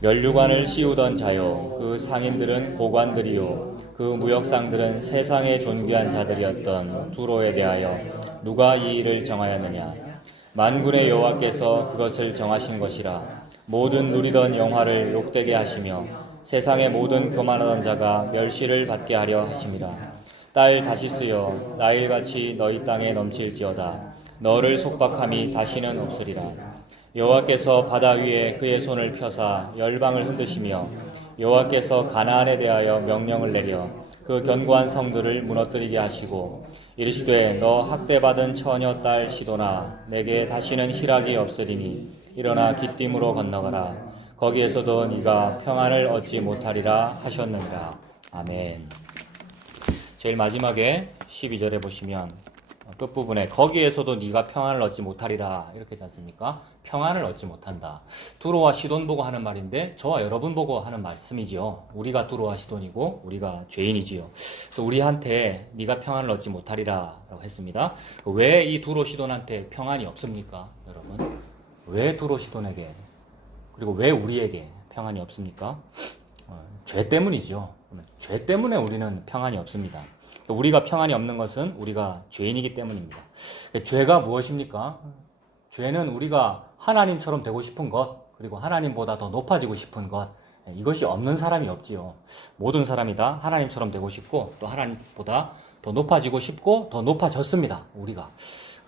면류관을 씌우던 자요, 그 상인들은 고관들이요, 그 무역상들은 세상의 존귀한 자들이었던 두로에 대하여 누가 이 일을 정하였느냐? 만군의 여호와께서 그것을 정하신 것이라. 모든 누리던 영화를 욕되게 하시며 세상의 모든 교만하던 자가 멸시를 받게 하려 하심이라. 딸 다시스여, 나일같이 너희 땅에 넘칠지어다. 너를 속박함이 다시는 없으리라. 여호와께서 바다 위에 그의 손을 펴사 열방을 흔드시며 여호와께서 가나안에 대하여 명령을 내려 그 견고한 성들을 무너뜨리게 하시고 이르시되 너 학대받은 처녀 딸 시도나 내게 다시는 희락이 없으리니 일어나 기띔으로 건너가라. 거기에서도 네가 평안을 얻지 못하리라 하셨느니라. 아멘. 제일 마지막에 12절에 보시면 끝부분에 거기에서도 네가 평안을 얻지 못하리라 이렇게 하지 않습니까? 평안을 얻지 못한다. 두로와 시돈 보고 하는 말인데 저와 여러분 보고 하는 말씀이지요. 우리가 두로와 시돈이고 우리가 죄인이지요. 그래서 우리한테 네가 평안을 얻지 못하리라 라고 했습니다. 왜 이 두로 시돈한테 평안이 없습니까? 여러분, 왜 두로 시돈에게 그리고 왜 우리에게 평안이 없습니까? 죄 때문이죠. 죄 때문에 우리는 평안이 없습니다. 우리가 평안이 없는 것은 우리가 죄인이기 때문입니다. 죄가 무엇입니까? 죄는 우리가 하나님처럼 되고 싶은 것, 그리고 하나님보다 더 높아지고 싶은 것, 이것이 없는 사람이 없지요. 모든 사람이 다 하나님처럼 되고 싶고 또 하나님보다 더 높아지고 싶고 더 높아졌습니다. 우리가.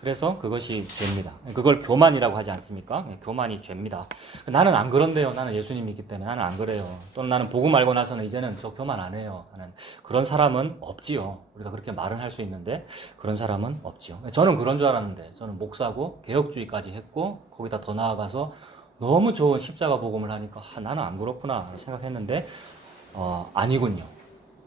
그래서 그것이 죄입니다. 그걸 교만이라고 하지 않습니까? 교만이 죄입니다. 나는 안 그런데요. 나는 예수님이 있기 때문에 나는 안 그래요. 또는 나는 복음 알고 나서는 이제는 저 교만 안 해요. 하는 그런 사람은 없지요. 우리가 그렇게 말은 할 수 있는데 그런 사람은 없지요. 저는 그런 줄 알았는데 저는 목사고 개혁주의까지 했고 거기다 더 나아가서 너무 좋은 십자가 복음을 하니까 나는 안 그렇구나 생각했는데 아니군요.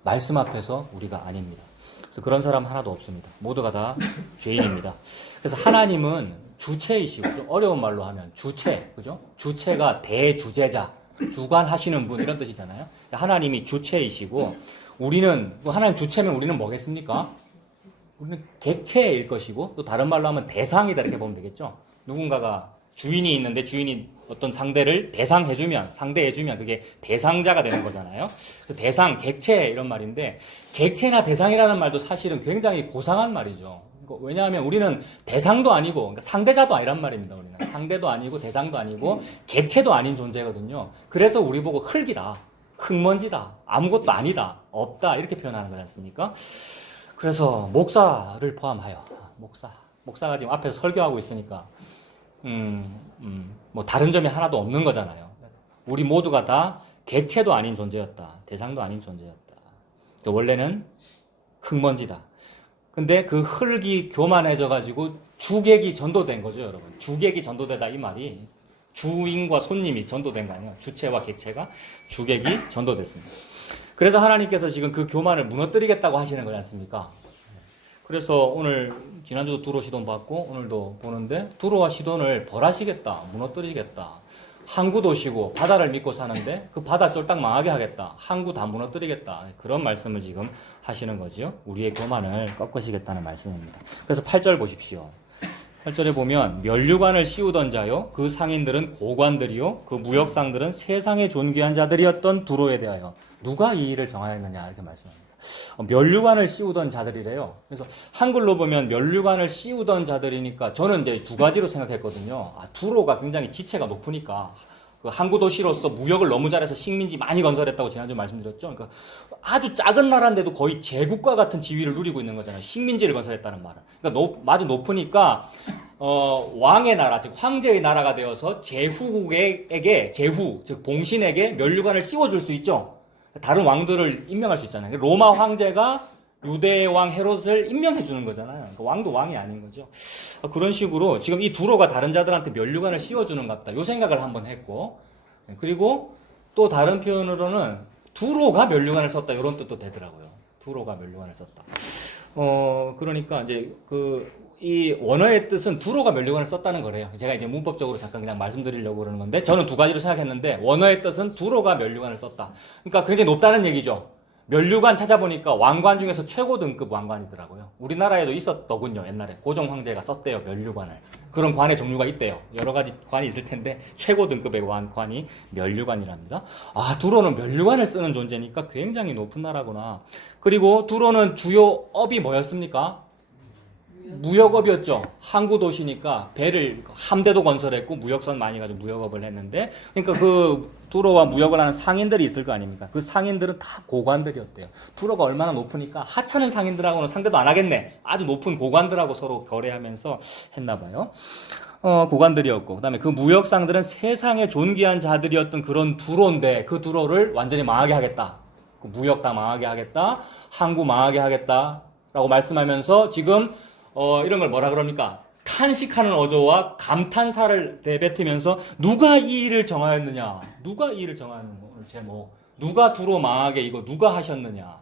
말씀 앞에서 우리가 아닙니다. 그래서 그런 사람 하나도 없습니다. 모두가 다 죄인입니다. 그래서 하나님은 주체이시고, 좀 어려운 말로 하면 주체, 그죠? 주체가 대주제자, 주관하시는 분 이런 뜻이잖아요. 하나님이 주체이시고, 우리는 하나님 주체면 우리는 뭐겠습니까? 우리는 객체일 것이고, 또 다른 말로 하면 대상이다 이렇게 보면 되겠죠. 누군가가 주인이 있는데 주인이 어떤 상대를 대상해주면, 상대해주면 그게 대상자가 되는 거잖아요. 그 대상, 객체 이런 말인데 객체나 대상이라는 말도 사실은 굉장히 고상한 말이죠. 왜냐하면 우리는 대상도 아니고 그러니까 상대자도 아니란 말입니다. 우리는 상대도 아니고 대상도 아니고 객체도 아닌 존재거든요. 그래서 우리 보고 흙이다, 흙먼지다, 아무것도 아니다, 없다 이렇게 표현하는 거지 않습니까? 그래서 목사를 포함하여 목사가 지금 앞에서 설교하고 있으니까 뭐 다른 점이 하나도 없는 거잖아요. 우리 모두가 다 객체도 아닌 존재였다. 대상도 아닌 존재였다. 원래는 흙먼지다. 근데 그 흙이 교만해져가지고 주객이 전도된 거죠, 여러분. 주객이 전도되다 이 말이 주인과 손님이 전도된 거 아니에요. 주체와 객체가 주객이 전도됐습니다. 그래서 하나님께서 지금 그 교만을 무너뜨리겠다고 하시는 거지 않습니까? 그래서 오늘 지난주도 두로 시돈 봤고 오늘도 보는데 두로와 시돈을 벌하시겠다, 무너뜨리겠다. 항구 도시고 바다를 믿고 사는데 그 바다 쫄딱 망하게 하겠다. 항구 다 무너뜨리겠다. 그런 말씀을 지금 하시는 거죠. 우리의 교만을 꺾으시겠다는 말씀입니다. 그래서 8절 보십시오. 8절에 보면 면류관을 씌우던 자요, 그 상인들은 고관들이요, 그 무역상들은 세상의 존귀한 자들이었던 두로에 대하여 누가 이 일을 정하였느냐 이렇게 말씀합니다. 면류관을 씌우던 자들이래요. 그래서 한글로 보면 면류관을 씌우던 자들이니까 저는 이제 두 가지로 생각했거든요. 두로가 굉장히 지체가 높으니까 그 항구 도시로서 무역을 너무 잘해서 식민지 많이 건설했다고 지난주에 말씀드렸죠. 그러니까 아주 작은 나라인데도 거의 제국과 같은 지위를 누리고 있는 거잖아요. 식민지를 건설했다는 말은. 그러니까 아주 높으니까 왕의 나라, 즉 황제의 나라가 되어서 제후국에게 즉 봉신에게 면류관을 씌워줄 수 있죠. 다른 왕들을 임명할 수 있잖아요. 로마 황제가 유대 왕 헤롯을 임명해 주는 거잖아요. 그러니까 왕도 왕이 아닌 거죠. 그런 식으로 지금 이 두로가 다른 자들한테 면류관을 씌워주는 것 같다. 이 생각을 한번 했고, 그리고 또 다른 표현으로는 두로가 면류관을 썼다. 이런 뜻도 되더라고요. 두로가 면류관을 썼다. 그러니까 이제 이 원어의 뜻은 두로가 면류관을 썼다는 거래요. 제가 이제 문법적으로 잠깐 그냥 말씀드리려고 그러는 건데, 저는 두 가지로 생각했는데, 원어의 뜻은 두로가 면류관을 썼다. 그러니까 굉장히 높다는 얘기죠. 면류관 찾아보니까 왕관 중에서 최고 등급 왕관이더라고요. 우리나라에도 있었더군요. 옛날에 고종 황제가 썼대요. 면류관을. 그런 관의 종류가 있대요. 여러 가지 관이 있을 텐데 최고 등급의 관이 면류관이랍니다. 아, 두로는 면류관을 쓰는 존재니까 굉장히 높은 나라구나. 그리고 두로는 주요 업이 뭐였습니까? 무역업이었죠. 항구 도시니까 배를 함대도 건설했고 무역선 많이 가지고 무역업을 했는데, 그러니까 그 두로와 무역을 하는 상인들이 있을 거 아닙니까? 그 상인들은 다 고관들이었대요. 두로가 얼마나 높으니까 하찮은 상인들하고는 상대도 안 하겠네. 아주 높은 고관들하고 서로 거래하면서 했나 봐요. 고관들이었고, 그다음에 그 무역상들은 세상에 존귀한 자들이었던 그런 두로인데, 그 두로를 완전히 망하게 하겠다. 그 무역 다 망하게 하겠다. 항구 망하게 하겠다라고 말씀하면서 지금 이런 걸 뭐라 그럽니까? 탄식하는 어조와 감탄사를 내뱉으면서 누가 이 일을 정하였느냐? 누가 이 일을 정하였느냐? 오늘 제목. 누가 두로 망하게 이거 누가 하셨느냐?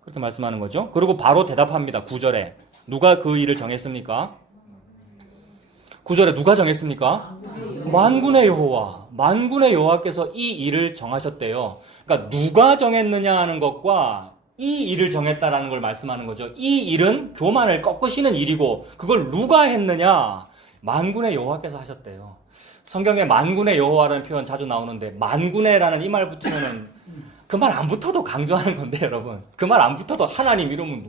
그렇게 말씀하는 거죠. 그리고 바로 대답합니다. 9절에. 누가 그 일을 정했습니까? 9절에 누가 정했습니까? 만군의 여호와. 만군의 여호와께서 이 일을 정하셨대요. 그러니까 누가 정했느냐 하는 것과 이 일을 정했다라는 걸 말씀하는 거죠. 이 일은 교만을 꺾으시는 일이고 그걸 누가 했느냐? 만군의 여호와께서 하셨대요. 성경에 만군의 여호와라는 표현 자주 나오는데 만군의라는 이 말 붙으면은 그 말 안 붙어도 강조하는 건데 여러분. 그 말 안 붙어도 하나님 이름은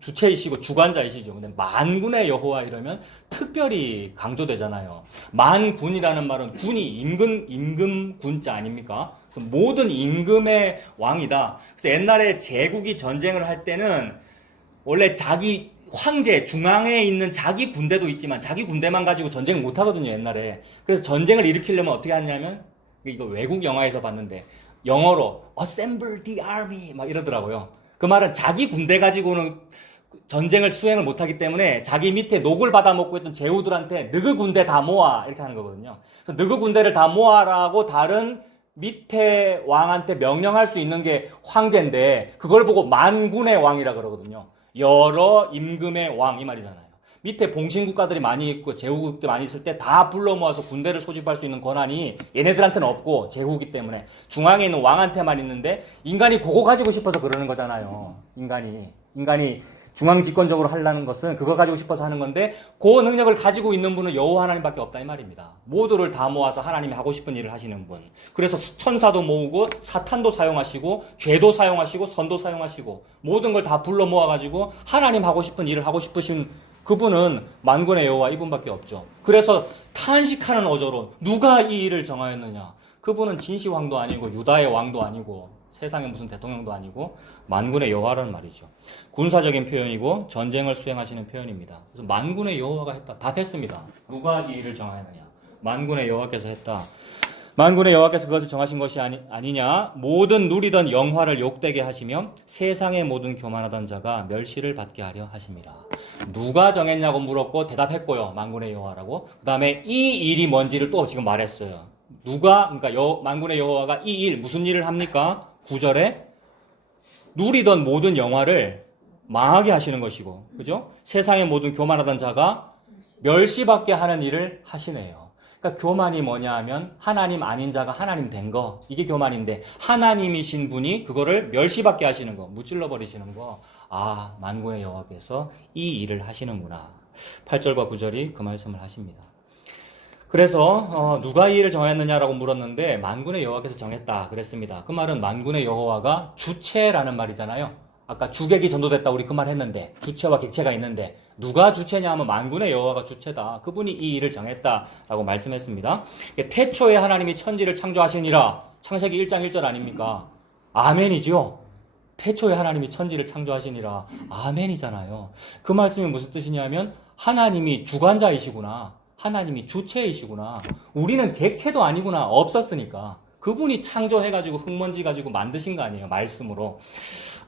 주체이시고 주관자이시죠. 근데 만군의 여호와 이러면 특별히 강조되잖아요. 만군이라는 말은 군이 임금 군자 아닙니까? 그래서 모든 임금의 왕이다. 그래서 옛날에 제국이 전쟁을 할 때는 원래 자기 황제 중앙에 있는 자기 군대도 있지만 자기 군대만 가지고 전쟁을 못 하거든요, 옛날에. 그래서 전쟁을 일으키려면 어떻게 하냐면 이거 외국 영화에서 봤는데 영어로 assemble the army 막 이러더라고요. 그 말은 자기 군대 가지고는 전쟁을 수행을 못하기 때문에 자기 밑에 녹을 받아먹고 있던 제후들한테 너그 군대 다 모아 이렇게 하는 거거든요. 그래서 너그 군대를 다 모아라고 다른 밑에 왕한테 명령할 수 있는 게 황제인데 그걸 보고 만군의 왕이라 그러거든요. 여러 임금의 왕 이 말이잖아요. 밑에 봉신국가들이 많이 있고 제후국들이 많이 있을 때 다 불러 모아서 군대를 소집할 수 있는 권한이 얘네들한테는 없고 제후기 때문에 중앙에 있는 왕한테만 있는데 인간이 그거 가지고 싶어서 그러는 거잖아요. 인간이 중앙 집권적으로 하려는 것은 그거 가지고 싶어서 하는 건데 그 능력을 가지고 있는 분은 여호와 하나님밖에 없다 이 말입니다. 모두를 다 모아서 하나님이 하고 싶은 일을 하시는 분. 그래서 천사도 모으고 사탄도 사용하시고 죄도 사용하시고 선도 사용하시고 모든 걸 다 불러 모아가지고 하나님 하고 싶은 일을 하고 싶으신 그분은 만군의 여호와 이분밖에 없죠. 그래서 탄식하는 어조로 누가 이 일을 정하였느냐? 그분은 진시황도 아니고 유다의 왕도 아니고 세상에 무슨 대통령도 아니고 만군의 여호와라는 말이죠. 군사적인 표현이고 전쟁을 수행하시는 표현입니다. 그래서 만군의 여호와가 했다. 답했습니다. 누가 이 일을 정하였느냐? 만군의 여호와께서 했다. 만군의 여호와께서 그것을 정하신 것이 아니냐? 모든 누리던 영화를 욕되게 하시며 세상의 모든 교만하던 자가 멸시를 받게 하려 하십니다. 누가 정했냐고 물었고 대답했고요. 만군의 여호와라고. 그 다음에 이 일이 뭔지를 또 지금 말했어요. 그러니까 만군의 여호와가 이 일, 무슨 일을 합니까? 9절에 누리던 모든 영화를 망하게 하시는 것이고, 그죠? 세상의 모든 교만하던 자가 멸시받게 하는 일을 하시네요. 그러니까 교만이 뭐냐 하면 하나님 아닌 자가 하나님 된 거, 이게 교만인데 하나님이신 분이 그거를 멸시받게 하시는 거, 무찔러 버리시는 거. 아, 만군의 여호와께서 이 일을 하시는구나. 8절과 9절이 그 말씀을 하십니다. 그래서 누가 이 일을 정했느냐라고 물었는데 만군의 여호와께서 정했다 그랬습니다. 그 말은 만군의 여호와가 주체라는 말이잖아요. 아까 주객이 전도됐다 우리 그 말 했는데 주체와 객체가 있는데 누가 주체냐 하면 만군의 여호와가 주체다. 그분이 이 일을 정했다라고 말씀했습니다. 태초에 하나님이 천지를 창조하시니라. 창세기 1장 1절 아닙니까? 아멘이죠. 태초에 하나님이 천지를 창조하시니라. 아멘이잖아요. 그 말씀이 무슨 뜻이냐면 하나님이 주관자이시구나. 하나님이 주체이시구나. 우리는 객체도 아니구나. 없었으니까. 그분이 창조해가지고 흙먼지 가지고 만드신 거 아니에요. 말씀으로.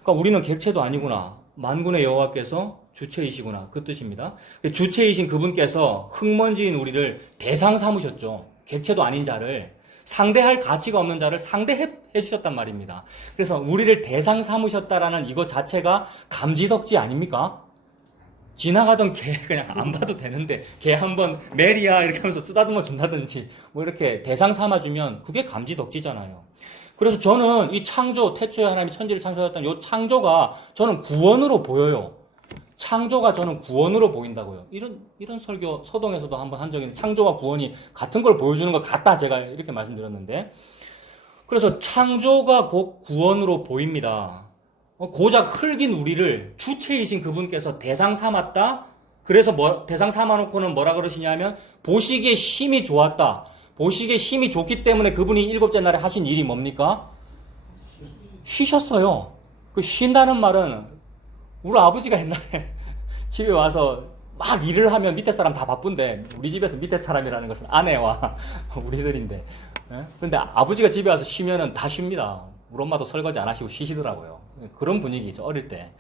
그러니까 우리는 객체도 아니구나. 만군의 여호와께서 주체이시구나. 그 뜻입니다. 주체이신 그분께서 흙먼지인 우리를 대상 삼으셨죠. 객체도 아닌 자를. 상대할 가치가 없는 자를 상대해 주셨단 말입니다. 그래서 우리를 대상 삼으셨다라는 이거 자체가 감지덕지 아닙니까? 지나가던 개 그냥 안 봐도 되는데 개 한번 메리야 이렇게 하면서 쓰다듬어 준다든지 뭐 이렇게 대상 삼아주면 그게 감지덕지잖아요. 그래서 저는 이 창조, 태초에 하나님이 천지를 창조했던 이 창조가 저는 구원으로 보여요. 창조가 저는 구원으로 보인다고요. 이런 설교 서동에서도 한번 한 적이 있는데, 창조와 구원이 같은 걸 보여주는 것 같다, 제가 이렇게 말씀드렸는데, 그래서 창조가 곧 구원으로 보입니다. 고작 흙인 우리를 주체이신 그분께서 대상 삼았다. 그래서 대상 삼아놓고는 뭐라 그러시냐면, 보시기에 힘이 좋았다. 보시기에 힘이 좋기 때문에 그분이 일곱째 날에 하신 일이 뭡니까? 쉬셨어요. 그 쉰다는 말은 우리 아버지가 옛날에 집에 와서 막 일을 하면 밑에 사람 다 바쁜데, 우리 집에서 밑에 사람이라는 것은 아내와 우리들인데, 근데 아버지가 집에 와서 쉬면은 다 쉽니다. 우리 엄마도 설거지 안 하시고 쉬시더라고요. 그런 분위기죠, 어릴 때.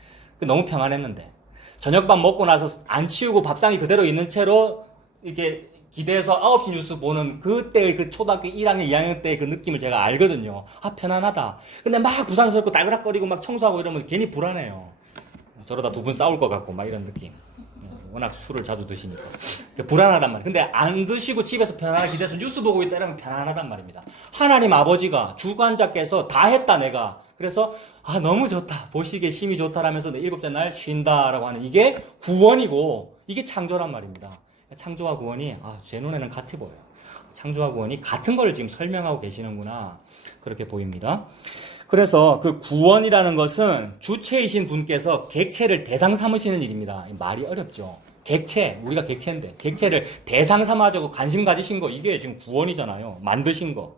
너무 평안했는데, 저녁밥 먹고 나서 안 치우고 밥상이 그대로 있는 채로 이렇게 기대해서 9시 뉴스 보는 그때의 그 초등학교 1학년, 2학년 때의 그 느낌을 제가 알거든요. 아, 편안하다. 근데 막 부산스럽고 달그락거리고 막 청소하고 이러면 괜히 불안해요. 저러다 두 분 싸울 것 같고 막 이런 느낌. 워낙 술을 자주 드시니까. 불안하단 말이에요. 근데 안 드시고 집에서 편안하게 기대서 뉴스 보고 있다 이러면 편안하단 말입니다. 하나님 아버지가 주관자께서 다 했다 내가. 그래서 아 너무 좋다. 보시기에 힘이 좋다라면서 일곱째 날 쉰다라고 하는 이게 구원이고 이게 창조란 말입니다. 창조와 구원이 제 눈에는 같이 보여요. 창조와 구원이 같은 걸 지금 설명하고 계시는구나. 그렇게 보입니다. 그래서 그 구원이라는 것은 주체이신 분께서 객체를 대상 삼으시는 일입니다. 말이 어렵죠. 객체, 우리가 객체인데 객체를 대상 삼아주고 관심 가지신 거, 이게 지금 구원이잖아요. 만드신 거.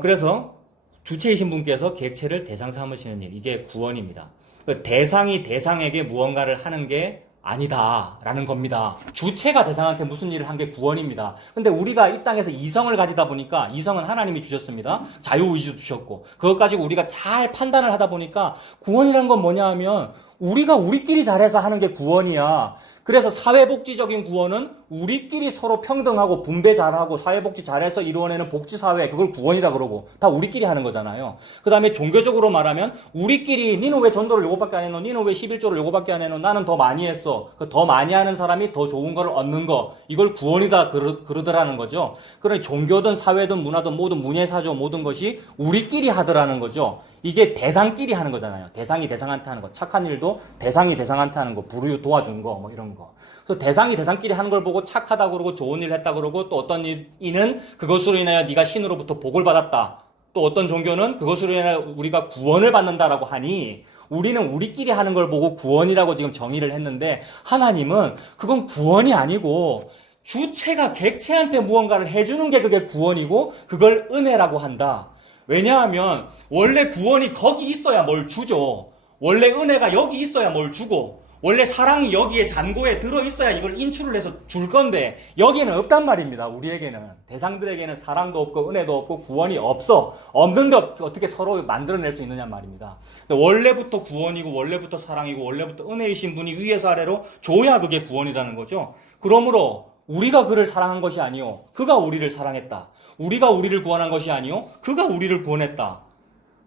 그래서 주체이신 분께서 객체를 대상 삼으시는 일, 이게 구원입니다. 그 대상이 대상에게 무언가를 하는 게 아니다라는 겁니다. 주체가 대상한테 무슨 일을 한 게 구원입니다. 근데 우리가 이 땅에서 이성을 가지다 보니까, 이성은 하나님이 주셨습니다. 자유의지도 주셨고, 그것 가지고 우리가 잘 판단을 하다 보니까 구원이란 건 뭐냐 하면 우리가 우리끼리 잘해서 하는 게 구원이야. 그래서 사회복지적인 구원은 우리끼리 서로 평등하고 분배 잘하고 사회복지 잘해서 이루어내는 복지사회, 그걸 구원이라 그러고 다 우리끼리 하는 거잖아요. 그 다음에 종교적으로 말하면 우리끼리 니는 왜 전도를 요거밖에 안 해놓, 니는 왜 11조를 요거밖에 안 해놓, 나는 더 많이 했어. 그 더 많이 하는 사람이 더 좋은 걸 얻는 거, 이걸 구원이다 그러더라는 거죠. 그러니 종교든 사회든 문화든 모든 문예사죠, 모든 것이 우리끼리 하더라는 거죠. 이게 대상끼리 하는 거잖아요. 대상이 대상한테 하는 거. 착한 일도 대상이 대상한테 하는 거. 불우 도와준 거, 뭐 이런 거. 그래서 대상이 대상끼리 하는 걸 보고 착하다 그러고 좋은 일 했다 그러고, 또 어떤 이는 그것으로 인하여 네가 신으로부터 복을 받았다. 또 어떤 종교는 그것으로 인하여 우리가 구원을 받는다라고 하니, 우리는 우리끼리 하는 걸 보고 구원이라고 지금 정의를 했는데, 하나님은 그건 구원이 아니고 주체가 객체한테 무언가를 해주는 게 그게 구원이고, 그걸 은혜라고 한다. 왜냐하면 원래 구원이 거기 있어야 뭘 주죠. 원래 은혜가 여기 있어야 뭘 주고, 원래 사랑이 여기에 잔고에 들어있어야 이걸 인출을 해서 줄 건데, 여기에는 없단 말입니다. 우리에게는, 대상들에게는 사랑도 없고 은혜도 없고 구원이 없어. 없는데 어떻게 서로 만들어낼 수 있느냐 말입니다. 근데 원래부터 구원이고 원래부터 사랑이고 원래부터 은혜이신 분이 위에서 아래로 줘야 그게 구원이라는 거죠. 그러므로 우리가 그를 사랑한 것이 아니요 그가 우리를 사랑했다. 우리가 우리를 구원한 것이 아니요 그가 우리를 구원했다.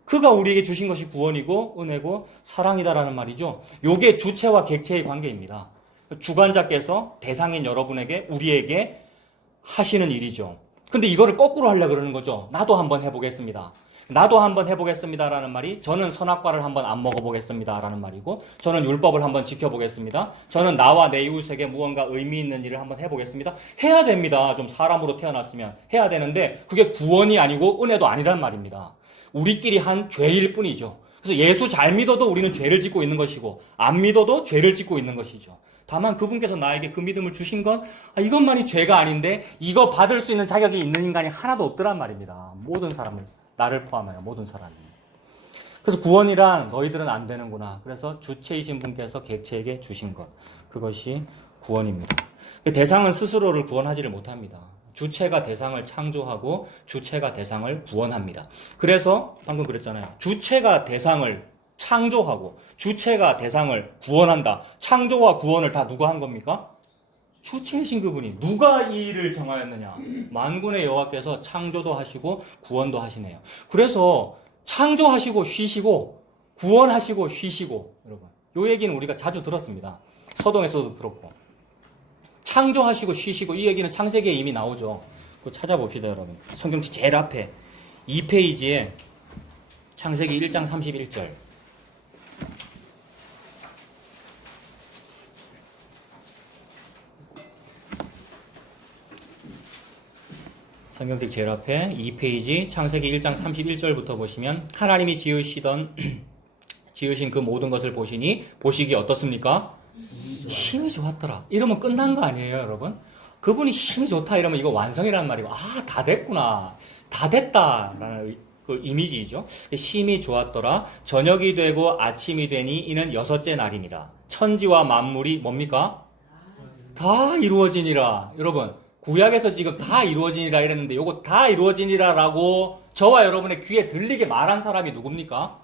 그가 우리에게 주신 것이 구원이고 은혜고 사랑이다라는 말이죠. 요게 주체와 객체의 관계입니다. 주관자께서 대상인 여러분에게, 우리에게 하시는 일이죠. 근데 이거를 거꾸로 하려고 그러는 거죠. 나도 한번 해보겠습니다. 나도 한번 해보겠습니다라는 말이, 저는 선악과를 한번 안 먹어보겠습니다라는 말이고, 저는 율법을 한번 지켜보겠습니다. 저는 나와 내 이웃에게 무언가 의미 있는 일을 한번 해보겠습니다. 해야 됩니다. 좀 사람으로 태어났으면 해야 되는데, 그게 구원이 아니고 은혜도 아니란 말입니다. 우리끼리 한 죄일 뿐이죠. 그래서 예수 잘 믿어도 우리는 죄를 짓고 있는 것이고, 안 믿어도 죄를 짓고 있는 것이죠. 다만 그분께서 나에게 그 믿음을 주신 건 이것만이 죄가 아닌데, 이거 받을 수 있는 자격이 있는 인간이 하나도 없더란 말입니다. 모든 사람을, 나를 포함하여 모든 사람이. 그래서 구원이란 너희들은 안 되는구나. 그래서 주체이신 분께서 객체에게 주신 것, 그것이 구원입니다. 대상은 스스로를 구원하지를 못합니다. 주체가 대상을 창조하고 주체가 대상을 구원합니다. 그래서 방금 그랬잖아요. 주체가 대상을 창조하고 주체가 대상을 구원한다. 창조와 구원을 다 누가 한 겁니까? 주체이신 그분이. 누가 이 일을 정하였느냐? 만군의 여호와께서 창조도 하시고 구원도 하시네요. 그래서 창조하시고 쉬시고 구원하시고 쉬시고, 여러분, 이 얘기는 우리가 자주 들었습니다. 서동에서도 들었고. 창조하시고 쉬시고, 이 얘기는 창세기에 이미 나오죠. 그거 찾아봅시다, 여러분. 성경책 제일 앞에 2페이지에 창세기 1장 31절. 성경책 제일 앞에 2페이지 창세기 1장 31절부터 보시면 하나님이 지으신 그 모든 것을 보시니 보시기 어떻습니까? 힘이 좋았더라. 이러면 끝난 거 아니에요, 여러분? 그분이 힘이 좋다 이러면 이거 완성이라는 말이고, 아, 다 됐구나. 다 됐다라는 그 이미지이죠. 힘이 좋았더라. 저녁이 되고 아침이 되니 이는 여섯째 날이니라. 천지와 만물이 뭡니까? 다 이루어지니라. 여러분, 구약에서 지금 다 이루어지니라 이랬는데 요거 다 이루어지니라라고 저와 여러분의 귀에 들리게 말한 사람이 누굽니까?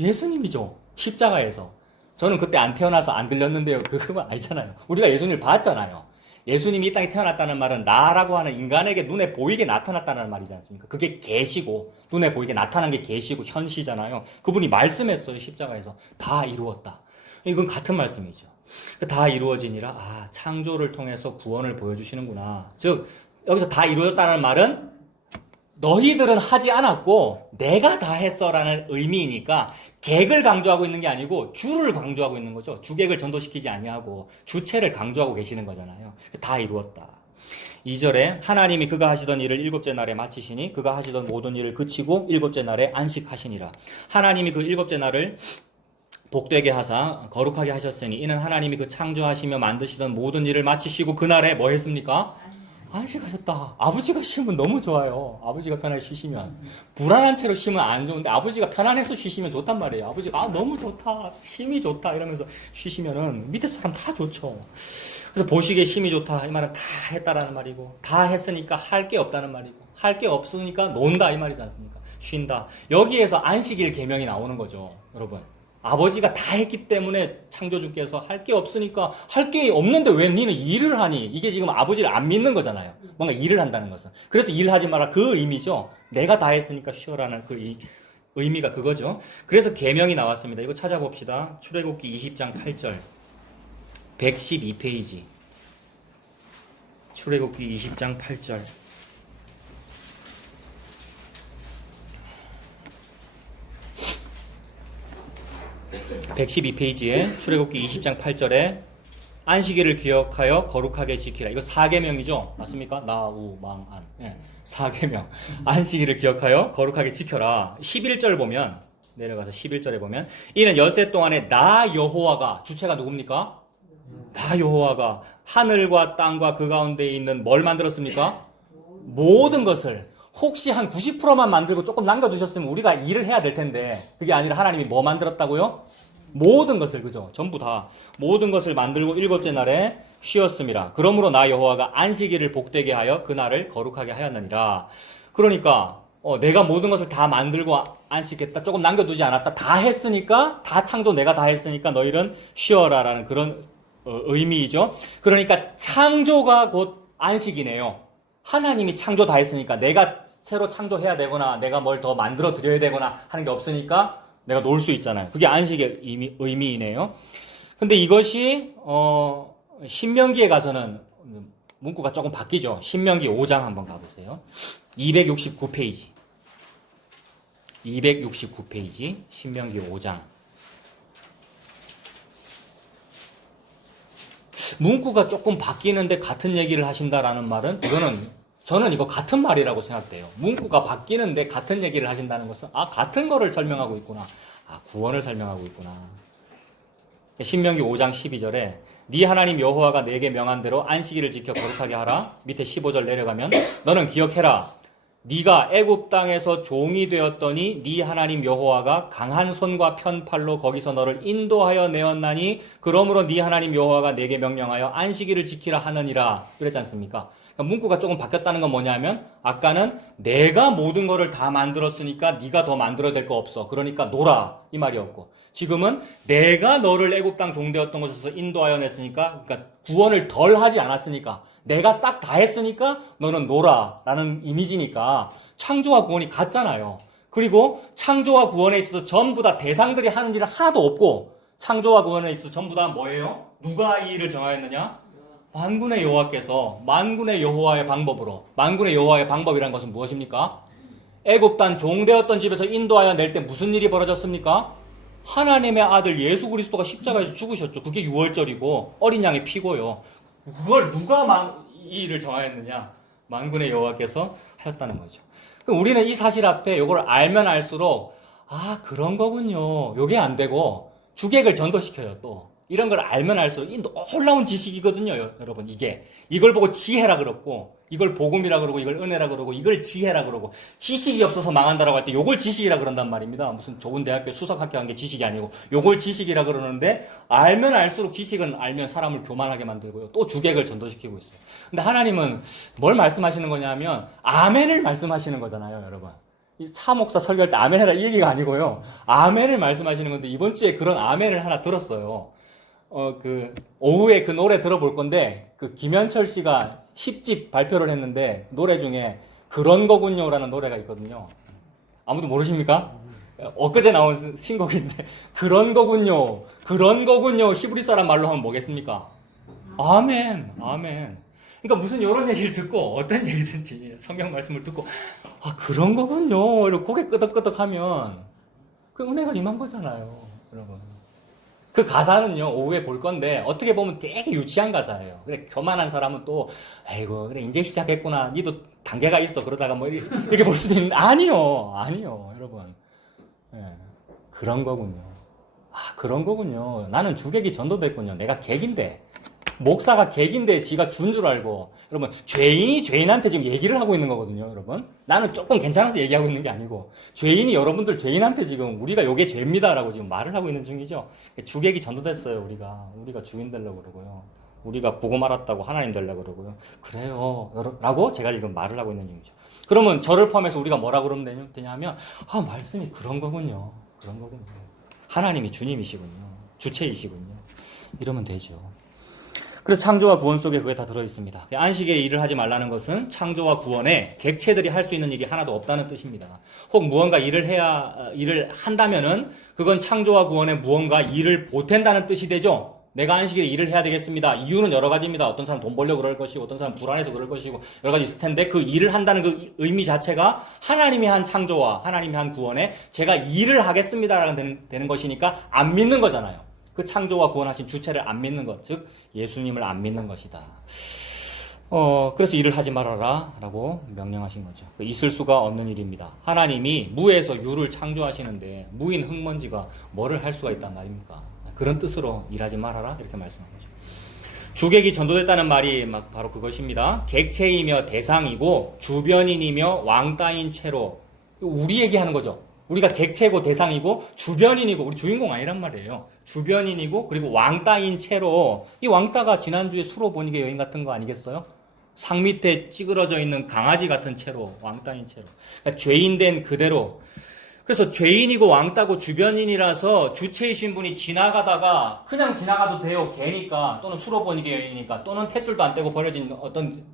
예수님이죠. 십자가에서. 저는 그때 안 태어나서 안 들렸는데요. 그건 아니잖아요. 우리가 예수님을 봤잖아요. 예수님이 이 땅에 태어났다는 말은 나라고 하는 인간에게 눈에 보이게 나타났다는 말이지 않습니까? 그게 계시고 눈에 보이게 나타난 게 계시고 현시잖아요. 그분이 말씀했어요. 십자가에서. 다 이루었다. 이건 같은 말씀이죠. 다 이루어지니라. 아, 창조를 통해서 구원을 보여주시는구나. 즉 여기서 다 이루어졌다는 말은 너희들은 하지 않았고 내가 다 했어라는 의미이니까 객을 강조하고 있는 게 아니고 주를 강조하고 있는 거죠. 주객을 전도시키지 아니하고 주체를 강조하고 계시는 거잖아요. 다 이루었다. 2절에 하나님이 그가 하시던 일을 일곱째 날에 마치시니 그가 하시던 모든 일을 그치고 일곱째 날에 안식하시니라. 하나님이 그 일곱째 날을 복되게 하사 거룩하게 하셨으니 이는 하나님이 그 창조하시며 만드시던 모든 일을 마치시고 그날에 뭐 했습니까? 안식하셨다. 아버지가 쉬면 너무 좋아요. 아버지가 편하게 쉬시면. 불안한 채로 쉬면 안 좋은데 아버지가 편안해서 쉬시면 좋단 말이에요. 아버지가 너무 좋다. 힘이 좋다. 이러면서 쉬시면은 밑에 사람 다 좋죠. 그래서 보시기에 힘이 좋다. 이 말은 다 했다라는 말이고 다 했으니까 할 게 없다는 말이고 할 게 없으니까 논다 이 말이지 않습니까? 쉰다. 여기에서 안식일 계명이 나오는 거죠. 여러분. 아버지가 다 했기 때문에 창조주께서 할 게 없으니까 할 게 없는데 왜 니는 일을 하니? 이게 지금 아버지를 안 믿는 거잖아요. 뭔가 일을 한다는 것은. 그래서 일하지 마라 그 의미죠. 내가 다 했으니까 쉬어라는 그 의미가 그거죠. 그래서 계명이 나왔습니다. 이거 찾아봅시다. 출애굽기 20장 8절 112페이지 출애굽기 20장 8절 112페이지에 출애굽기 20장 8절에 안식일을 기억하여 거룩하게 지키라. 이거 4계명이죠. 맞습니까? 나우망안. 네, 4계명. 안식일을 기억하여 거룩하게 지켜라. 11절 보면 내려가서 11절에 보면 이는 엿새 동안에 나 여호와가 주체가 누굽니까? 나 여호와가 하늘과 땅과 그 가운데 있는 뭘 만들었습니까? 모든 것을. 혹시 한 90%만 만들고 조금 남겨두셨으면 우리가 일을 해야 될 텐데 그게 아니라 하나님이 뭐 만들었다고요? 모든 것을, 그죠? 전부 다 모든 것을 만들고 일곱째 날에 쉬었음이라. 그러므로 나 여호와가 안식일을 복되게 하여 그 날을 거룩하게 하였느니라. 그러니까 내가 모든 것을 다 만들고 안식했다. 조금 남겨두지 않았다. 다 했으니까 다 창조 내가 다 했으니까 너희는 쉬어라라는 그런 의미이죠. 그러니까 창조가 곧 안식이네요. 하나님이 창조 다 했으니까 내가 새로 창조해야 되거나 내가 뭘 더 만들어 드려야 되거나 하는 게 없으니까 내가 놀 수 있잖아요. 그게 안식의 의미이네요. 근데 이것이 신명기에 가서는 문구가 조금 바뀌죠. 신명기 5장 한번 가보세요. 269페이지 269페이지 신명기 5장 문구가 조금 바뀌는데 같은 얘기를 하신다라는 말은 저는 이거 같은 말이라고 생각돼요. 문구가 바뀌는데 같은 얘기를 하신다는 것은 같은 거를 설명하고 있구나. 구원을 설명하고 있구나. 신명기 5장 12절에 네 하나님 여호와가 내게 명한 대로 안식일을 지켜 거룩하게 하라. 밑에 15절 내려가면 너는 기억해라. 네가 애굽 땅에서 종이 되었더니 네 하나님 여호와가 강한 손과 편팔로 거기서 너를 인도하여 내었나니 그러므로 네 하나님 여호와가 내게 명령하여 안식일을 지키라 하느니라. 그랬지 않습니까? 그러니까 문구가 조금 바뀌었다는 건 뭐냐면 아까는 내가 모든 거를 다 만들었으니까 네가 더 만들어야 될 거 없어. 그러니까 놀아 이 말이었고 지금은 내가 너를 애굽 땅 종되었던 곳에서 인도하여 냈으니까 그러니까 구원을 덜 하지 않았으니까 내가 싹 다 했으니까 너는 놀아 라는 이미지니까 창조와 구원이 같잖아요. 그리고 창조와 구원에 있어서 전부 다 대상들이 하는 일은 하나도 없고 창조와 구원에 있어서 전부 다 뭐예요? 누가 이 일을 정하였느냐? 만군의 여호와께서 만군의 여호와의 방법으로 만군의 여호와의 방법이라는 것은 무엇입니까? 애굽 땅 종되었던 집에서 인도하여 낼 때 무슨 일이 벌어졌습니까? 하나님의 아들 예수 그리스도가 십자가에서 죽으셨죠. 그게 6월절이고 어린 양의 피고요. 그걸 누가 이 일을 정하였느냐? 만군의 여호와께서 하셨다는 거죠. 그럼 우리는 이 사실 앞에 이걸 알면 알수록 그런 거군요. 요게 안 되고 주객을 전도시켜요. 또 이런 걸 알면 알수록 이 놀라운 지식이거든요. 여러분, 이걸 보고 지혜라 그러고, 이걸 복음이라 그러고, 이걸 은혜라 그러고, 이걸 지혜라 그러고, 지식이 없어서 망한다라고 할 때 요걸 지식이라 그런단 말입니다. 무슨 좋은 대학교 수석학교 한 게 지식이 아니고 요걸 지식이라 그러는데, 알면 알수록 지식은 알면 사람을 교만하게 만들고요. 또 주객을 전도시키고 있어요. 근데 하나님은 뭘 말씀하시는 거냐면 아멘을 말씀하시는 거잖아요, 여러분. 이 사목사 설교할 때 아멘 해라 이 얘기가 아니고요. 아멘을 말씀하시는 건데 이번 주에 그런 아멘을 하나 들었어요. 오후에 그 노래 들어볼 건데, 김현철 씨가 10집 발표를 했는데, 노래 중에 그런 거군요라는 노래가 있거든요. 아무도 모르십니까? 엊그제 나온 신곡인데, 그런 거군요. 히브리 사람 말로 하면 뭐겠습니까? 아멘. 그러니까 무슨 이런 얘기를 듣고, 어떤 얘기든지 성경 말씀을 듣고, 그런 거군요. 이렇게 고개 끄덕끄덕 하면, 그 은혜가 임한 거잖아요, 여러분. 그 가사는요, 오후에 볼 건데, 어떻게 보면 되게 유치한 가사예요. 그래, 교만한 사람은 또, 아이고, 그래, 이제 시작했구나. 니도 단계가 있어. 그러다가 뭐, 이렇게 볼 수도 있는데, 아니요, 여러분. 그런 거군요. 그런 거군요. 나는 주객이 전도됐군요. 내가 객인데. 목사가 객인데 지가 준 줄 알고. 여러분, 죄인이 죄인한테 지금 얘기를 하고 있는 거거든요, 여러분. 나는 조금 괜찮아서 얘기하고 있는 게 아니고, 죄인이 여러분들 죄인한테 지금 우리가 요게 죄입니다라고 지금 말을 하고 있는 중이죠. 주객이 전도됐어요, 우리가 주인 되려고 그러고요. 우리가 복음 알았다고 하나님 되려고 그러고요. 그래요, 라고 제가 지금 말을 하고 있는 중이죠. 그러면 저를 포함해서 우리가 뭐라 그러면 되냐면, 말씀이 그런 거군요. 하나님이 주님이시군요. 주체이시군요. 이러면 되죠. 그래서 창조와 구원 속에 그게 다 들어있습니다. 안식일에 일을 하지 말라는 것은 창조와 구원에 객체들이 할 수 있는 일이 하나도 없다는 뜻입니다. 혹 무언가 일을 한다면은 그건 창조와 구원에 무언가 일을 보탠다는 뜻이 되죠. 내가 안식일에 일을 해야 되겠습니다. 이유는 여러 가지입니다. 어떤 사람 돈 벌려고 그럴 것이고, 어떤 사람 불안해서 그럴 것이고, 여러 가지 있을 텐데 그 일을 한다는 그 의미 자체가 하나님이 한 창조와 하나님이 한 구원에 제가 일을 하겠습니다라는 되는 것이니까 안 믿는 거잖아요. 그 창조와 구원하신 주체를 안 믿는 것, 즉 예수님을 안 믿는 것이다. 그래서 일을 하지 말아라 라고 명령하신 거죠. 있을 수가 없는 일입니다. 하나님이 무에서 유를 창조하시는데 무인 흙먼지가 뭐를 할 수가 있단 말입니까? 그런 뜻으로 일하지 말아라 이렇게 말씀한 거죠. 주객이 전도됐다는 말이 바로 그것입니다. 객체이며 대상이고 주변인이며 왕따인 채로 우리 얘기하는 거죠. 우리가 객체고 대상이고 주변인이고 우리 주인공 아니란 말이에요. 주변인이고 그리고 왕따인 채로 이 왕따가 지난주에 수로 보니게 여인 같은 거 아니겠어요? 상 밑에 찌그러져 있는 강아지 같은 채로 왕따인 채로 그러니까 죄인된 그대로 그래서 죄인이고 왕따고 주변인이라서 주체이신 분이 지나가다가 그냥 지나가도 돼요. 개니까 또는 수로 보니게 여인이니까 또는 탯줄도 안 떼고 버려진 어떤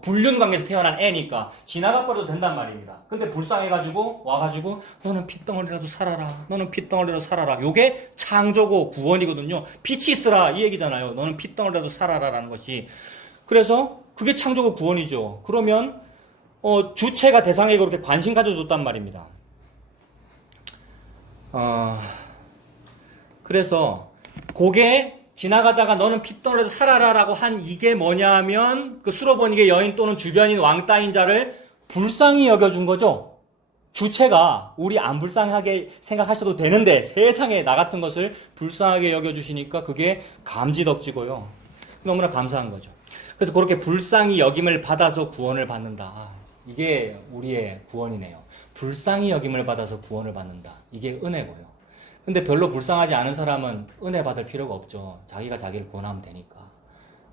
불륜 관계에서 태어난 애니까 지나가 버려도 된단 말입니다. 근데 불쌍해가지고 와가지고 너는 핏덩어리라도 살아라. 너는 핏덩어리라도 살아라. 요게 창조고 구원이거든요. 빛이 있으라 이 얘기잖아요. 너는 핏덩어리라도 살아라라는 것이. 그래서 그게 창조고 구원이죠. 그러면 주체가 대상에게 그렇게 관심 가져줬단 말입니다. 그래서 그게 지나가다가 너는 핏덩어리라도 살아라라고 한 이게 뭐냐면 그 수로보니게 여인 또는 주변인 왕따인 자를 불쌍히 여겨준 거죠. 주체가 우리 안 불쌍하게 생각하셔도 되는데 세상에 나 같은 것을 불쌍하게 여겨주시니까 그게 감지덕지고요. 너무나 감사한 거죠. 그래서 그렇게 불쌍히 여김을 받아서 구원을 받는다. 이게 우리의 구원이네요. 불쌍히 여김을 받아서 구원을 받는다. 이게 은혜고요. 근데 별로 불쌍하지 않은 사람은 은혜 받을 필요가 없죠. 자기가 자기를 구원하면 되니까.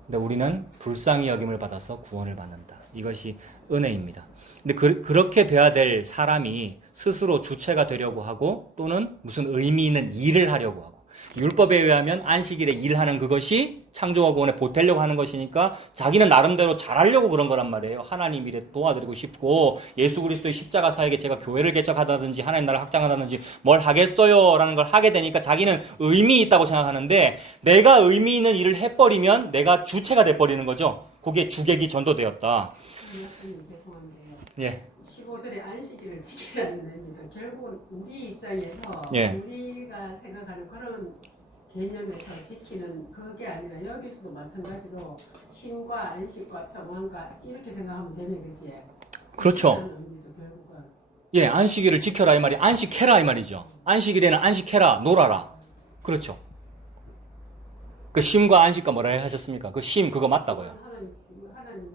근데 우리는 불쌍히 여김을 받아서 구원을 받는다. 이것이 은혜입니다. 근데 그렇게 돼야 될 사람이 스스로 주체가 되려고 하고 또는 무슨 의미 있는 일을 하려고 하고 율법에 의하면 안식일에 일하는 그것이 창조와 구원에 보태려고 하는 것이니까 자기는 나름대로 잘하려고 그런 거란 말이에요. 하나님 일에 도와드리고 싶고 예수 그리스도의 십자가 사역에 제가 교회를 개척하다든지 하나님 나라를 확장하다든지 뭘 하겠어요 라는 걸 하게 되니까 자기는 의미 있다고 생각하는데 내가 의미 있는 일을 해버리면 내가 주체가 돼버리는 거죠. 그게 주객이 전도되었다. 죄송한데요. 예. 15절의 안식일을 지키라는 의미죠. 결국은 우리 입장에서 예. 우리가 생각하는 그런 개념에서 지키는 그게 아니라 여기서도 마찬가지로 쉼과 안식과 평안과 이렇게 생각하면 되는 거지. 그렇죠. 그런 의미죠, 결국은. 예, 안식일을 지켜라 이 말이 안식해라 이 말이죠. 안식일에는 안식해라, 놀아라. 그렇죠. 그 쉼과 안식과 뭐라 하셨습니까? 그 쉼 그거 맞다고요. 하나님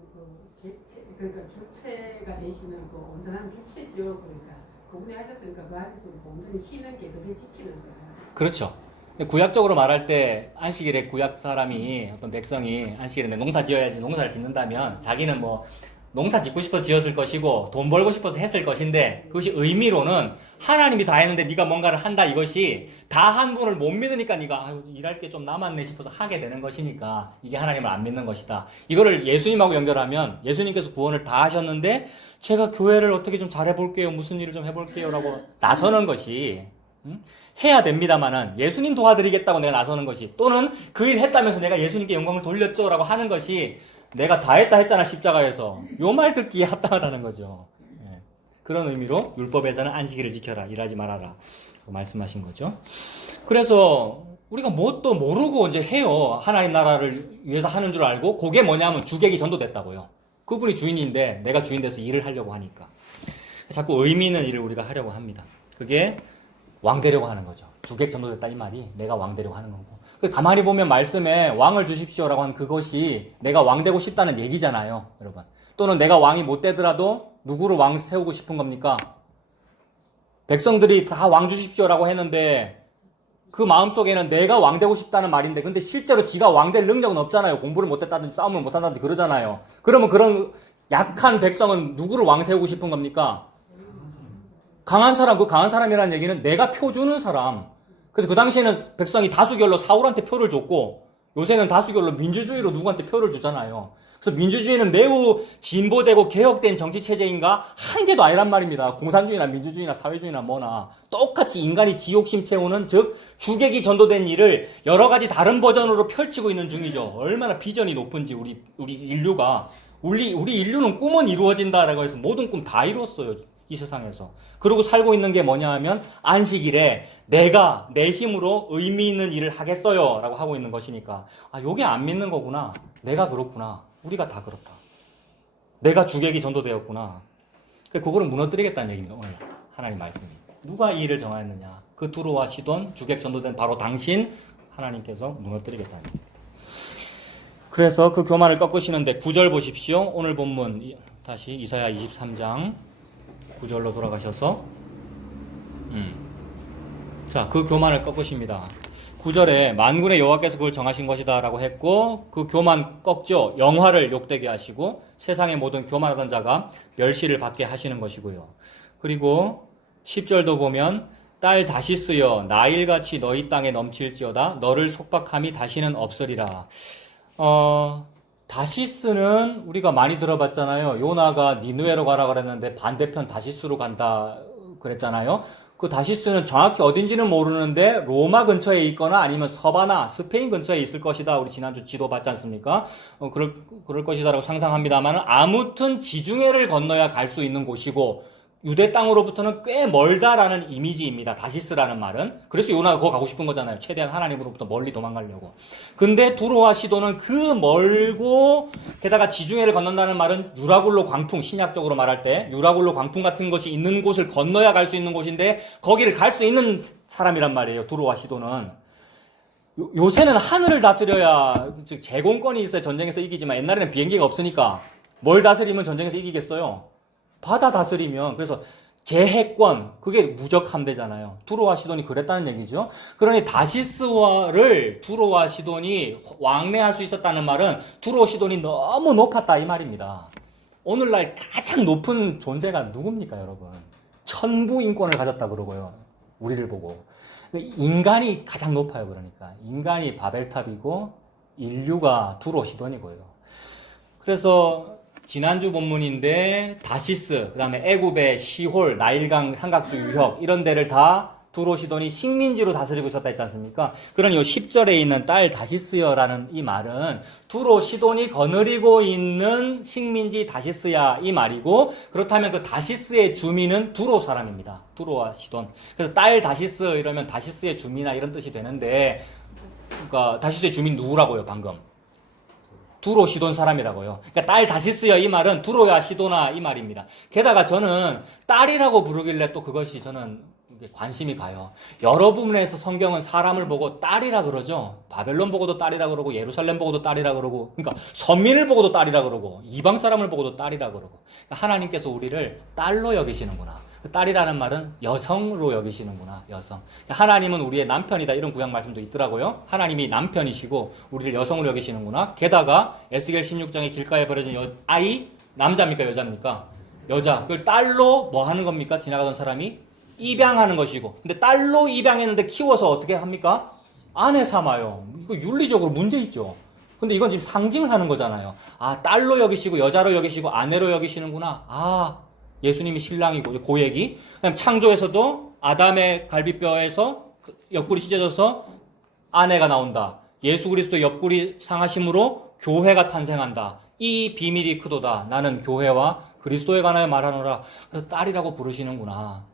그러니까 주체가 되시는 그 온전한 주체죠. 그러니까 그분이 하셨으니까 그 안에서 온전히 쉬는 게 그게 지키는 거예요. 그렇죠. 구약적으로 말할 때 안식일에 구약 사람이 어떤 백성이 안식일에 농사 지어야지 농사를 짓는다면 자기는 뭐 농사 짓고 싶어서 지었을 것이고 돈 벌고 싶어서 했을 것인데 그것이 의미로는 하나님이 다 했는데 네가 뭔가를 한다 이것이 다 한 분을 못 믿으니까 네가 일할 게 좀 남았네 싶어서 하게 되는 것이니까 이게 하나님을 안 믿는 것이다. 이거를 예수님하고 연결하면 예수님께서 구원을 다 하셨는데 제가 교회를 어떻게 좀 잘해볼게요. 무슨 일을 좀 해볼게요. 라고 나서는 것이 해야 됩니다만은 예수님 도와드리겠다고 내가 나서는 것이 또는 그 일 했다면서 내가 예수님께 영광을 돌렸죠. 라고 하는 것이 내가 다 했다 했잖아 십자가에서 요 말 듣기에 합당하다는 거죠. 예. 그런 의미로 율법에서는 안식일을 지켜라 일하지 말아라 말씀하신 거죠. 그래서 우리가 뭣도 모르고 이제 해요. 하나님 나라를 위해서 하는 줄 알고 그게 뭐냐면 주객이 전도됐다고요. 그분이 주인인데 내가 주인 돼서 일을 하려고 하니까 자꾸 의미 있는 일을 우리가 하려고 합니다. 그게 왕 되려고 하는 거죠. 주객 전도됐다 이 말이 내가 왕 되려고 하는 거고. 가만히 보면 말씀에 왕을 주십시오라고 한 그것이 내가 왕 되고 싶다는 얘기잖아요, 여러분. 또는 내가 왕이 못 되더라도 누구를 왕 세우고 싶은 겁니까? 백성들이 다 왕 주십시오라고 했는데 그 마음속에는 내가 왕 되고 싶다는 말인데 근데 실제로 지가 왕 될 능력은 없잖아요. 공부를 못 했다든지 싸움을 못 한다든지 그러잖아요. 그러면 그런 약한 백성은 누구를 왕 세우고 싶은 겁니까? 강한 사람, 그 강한 사람이라는 얘기는 내가 표 주는 사람. 그래서 그 당시에는 백성이 다수결로 사울한테 표를 줬고 요새는 다수결로 민주주의로 누구한테 표를 주잖아요. 그래서 민주주의는 매우 진보되고 개혁된 정치체제인가? 한 개도 아니란 말입니다. 공산주의나 민주주의나 사회주의나 뭐나 똑같이 인간이 지욕심 채우는 즉 주객이 전도된 일을 여러 가지 다른 버전으로 펼치고 있는 중이죠. 얼마나 비전이 높은지 우리 인류가 우리 인류는 꿈은 이루어진다라고 해서 모든 꿈 다 이루었어요. 이 세상에서. 그러고 살고 있는 게 뭐냐 하면 안식일에 내가 내 힘으로 의미 있는 일을 하겠어요 라고 하고 있는 것이니까 요게 안 믿는 거구나. 내가 그렇구나. 우리가 다 그렇다. 내가 주객이 전도되었구나. 그거를 무너뜨리겠다는 얘기입니다. 오늘 하나님 말씀이. 누가 이 일을 정하였느냐. 그 두로와 시돈 주객 전도된 바로 당신 하나님께서 무너뜨리겠다는 얘기입니다. 그래서 그 교만을 꺾으시는데 9절 보십시오. 오늘 본문 다시 이사야 23장 9절로 돌아가셔서 자, 그 교만을 꺾으십니다. 9절에 만군의 여호와께서 그걸 정하신 것이다 라고 했고 그 교만 꺾죠. 영화를 욕되게 하시고 세상의 모든 교만하던 자가 멸시를 받게 하시는 것이고요. 그리고 10절도 보면 딸 다시스여 나일같이 너희 땅에 넘칠지어다 너를 속박함이 다시는 없으리라. 다시스는 우리가 많이 들어봤잖아요. 요나가 니느웨로 가라 그랬는데 반대편 다시스로 간다 그랬잖아요. 그 다시스는 정확히 어딘지는 모르는데 로마 근처에 있거나 아니면 서바나 스페인 근처에 있을 것이다. 우리 지난주 지도 봤지 않습니까? 그럴 것이다라고 상상합니다만 아무튼 지중해를 건너야 갈 수 있는 곳이고 유대 땅으로부터는 꽤 멀다라는 이미지입니다. 다시스라는 말은. 그래서 요나가 거기 가고 싶은 거잖아요. 최대한 하나님으로부터 멀리 도망가려고. 근데 두로와 시도는 그 멀고 게다가 지중해를 건넌다는 말은 유라굴로 광풍, 신약적으로 말할 때 유라굴로 광풍 같은 것이 있는 곳을 건너야 갈 수 있는 곳인데 거기를 갈 수 있는 사람이란 말이에요. 두로와 시도는. 요새는 하늘을 다스려야 즉 제공권이 있어야 전쟁에서 이기지만 옛날에는 비행기가 없으니까 뭘 다스리면 전쟁에서 이기겠어요? 바다 다스리면. 그래서 제해권 그게 무적 함대잖아요. 두로와 시돈이 그랬다는 얘기죠. 그러니 다시스와를 두로와 시돈이 왕래할 수 있었다는 말은 두로와 시돈이 너무 높았다 이 말입니다. 오늘날 가장 높은 존재가 누굽니까 여러분? 천부 인권을 가졌다 그러고요. 우리를 보고 인간이 가장 높아요. 그러니까 인간이 바벨탑이고 인류가 두로 시돈이고요. 그래서 지난주 본문인데 다시스, 그 다음에 애굽의 시홀, 나일강 삼각주 유역 이런 데를 다 두로 시돈이 식민지로 다스리고 있었다 했지 않습니까? 그러니 이 10절에 있는 딸 다시스여라는 이 말은 두로 시돈이 거느리고 있는 식민지 다시스야 이 말이고, 그렇다면 그 다시스의 주민은 두로 사람입니다. 두로와 시돈. 그래서 딸 다시스 이러면 다시스의 주민이나 이런 뜻이 되는데, 그러니까 다시스의 주민 누구라고요 방금? 두로 시돈 사람이라고요. 그러니까 딸 다시스여 이 말은 두로야 시도나 이 말입니다. 게다가 저는 딸이라고 부르길래 또 그것이 저는 관심이 가요. 여러 부분에서 성경은 사람을 보고 딸이라 그러죠. 바벨론 보고도 딸이라 그러고 예루살렘 보고도 딸이라 그러고, 그러니까 선민을 보고도 딸이라 그러고 이방 사람을 보고도 딸이라 그러고, 그러니까 하나님께서 우리를 딸로 여기시는구나. 딸이라는 말은 여성으로 여기시는구나. 여성. 그러니까 하나님은 우리의 남편이다 이런 구약 말씀도 있더라고요. 하나님이 남편이시고 우리를 여성으로 여기시는구나. 게다가 에스겔 16장에 길가에 버려진 아이 남자입니까 여자입니까? 여자. 그걸 딸로 뭐 하는 겁니까? 지나가던 사람이 입양하는 것이고, 근데 딸로 입양했는데 키워서 어떻게 합니까? 아내 삼아요. 이거 윤리적으로 문제 있죠. 근데 이건 지금 상징을 하는 거잖아요. 아, 딸로 여기시고 여자로 여기시고 아내로 여기시는구나. 아, 예수님이 신랑이고 고얘기. 그다음 창조에서도 아담의 갈비뼈에서 옆구리 찢어져서 아내가 나온다. 예수 그리스도 옆구리 상하심으로 교회가 탄생한다. 이 비밀이 크도다. 나는 교회와 그리스도에 관하여 말하노라. 그래서 딸이라고 부르시는구나.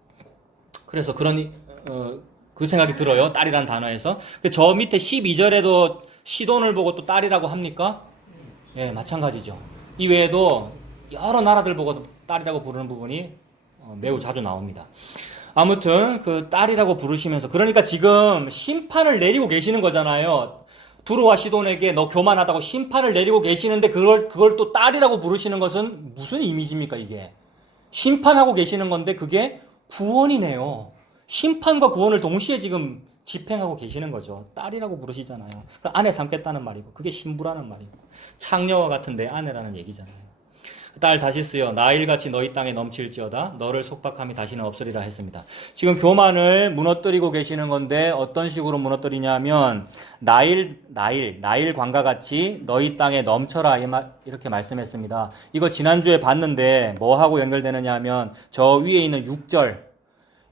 그래서 그 생각이 들어요. 딸이라는 단어에서. 저 밑에 12절에도 시돈을 보고 또 딸이라고 합니까? 예, 마찬가지죠. 이 외에도 여러 나라들 보고 딸이라고 부르는 부분이 매우 자주 나옵니다. 아무튼 그 딸이라고 부르시면서, 그러니까 지금 심판을 내리고 계시는 거잖아요. 두로와 시돈에게 너 교만하다고 심판을 내리고 계시는데 그걸 또 딸이라고 부르시는 것은 무슨 이미지입니까 이게? 심판하고 계시는 건데 그게 구원이네요. 심판과 구원을 동시에 지금 집행하고 계시는 거죠. 딸이라고 부르시잖아요. 그 아내 삼겠다는 말이고, 그게 신부라는 말이고, 창녀와 같은 내 아내라는 얘기잖아요. 딸 다시스여 나일같이 너희 땅에 넘칠지어다 너를 속박함이 다시는 없으리라 했습니다. 지금 교만을 무너뜨리고 계시는 건데 어떤 식으로 무너뜨리냐면 나일 강과 같이 너희 땅에 넘쳐라 이렇게 말씀했습니다. 이거 지난주에 봤는데 뭐하고 연결되느냐 하면 저 위에 있는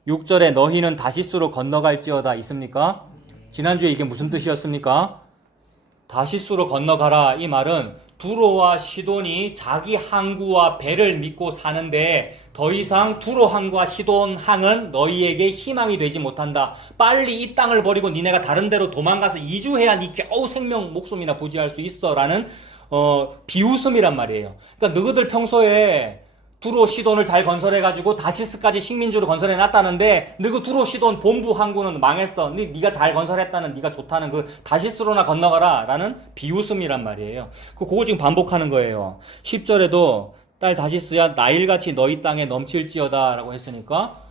6절에 너희는 다시스로 건너갈지어다 있습니까? 지난주에 이게 무슨 뜻이었습니까? 다시스로 건너가라 이 말은 두로와 시돈이 자기 항구와 배를 믿고 사는데 더 이상 두로 항과 시돈 항은 너희에게 희망이 되지 못한다. 빨리 이 땅을 버리고 니네가 다른 데로 도망가서 이주해야 니 겨우 생명 목숨이나 부지할 수 있어 라는 비웃음이란 말이에요. 그러니까 너희들 평소에 두로 시돈을 잘 건설해가지고 다시스까지 식민지로 건설해놨다는데 너희 두로 시돈 본부 항구는 망했어. 네가 잘 건설했다는 네가 좋다는 그 다시스로나 건너가라 라는 비웃음이란 말이에요. 그거 지금 반복하는 거예요. 10절에도 딸 다시스야 나일같이 너희 땅에 넘칠지어다 라고 했으니까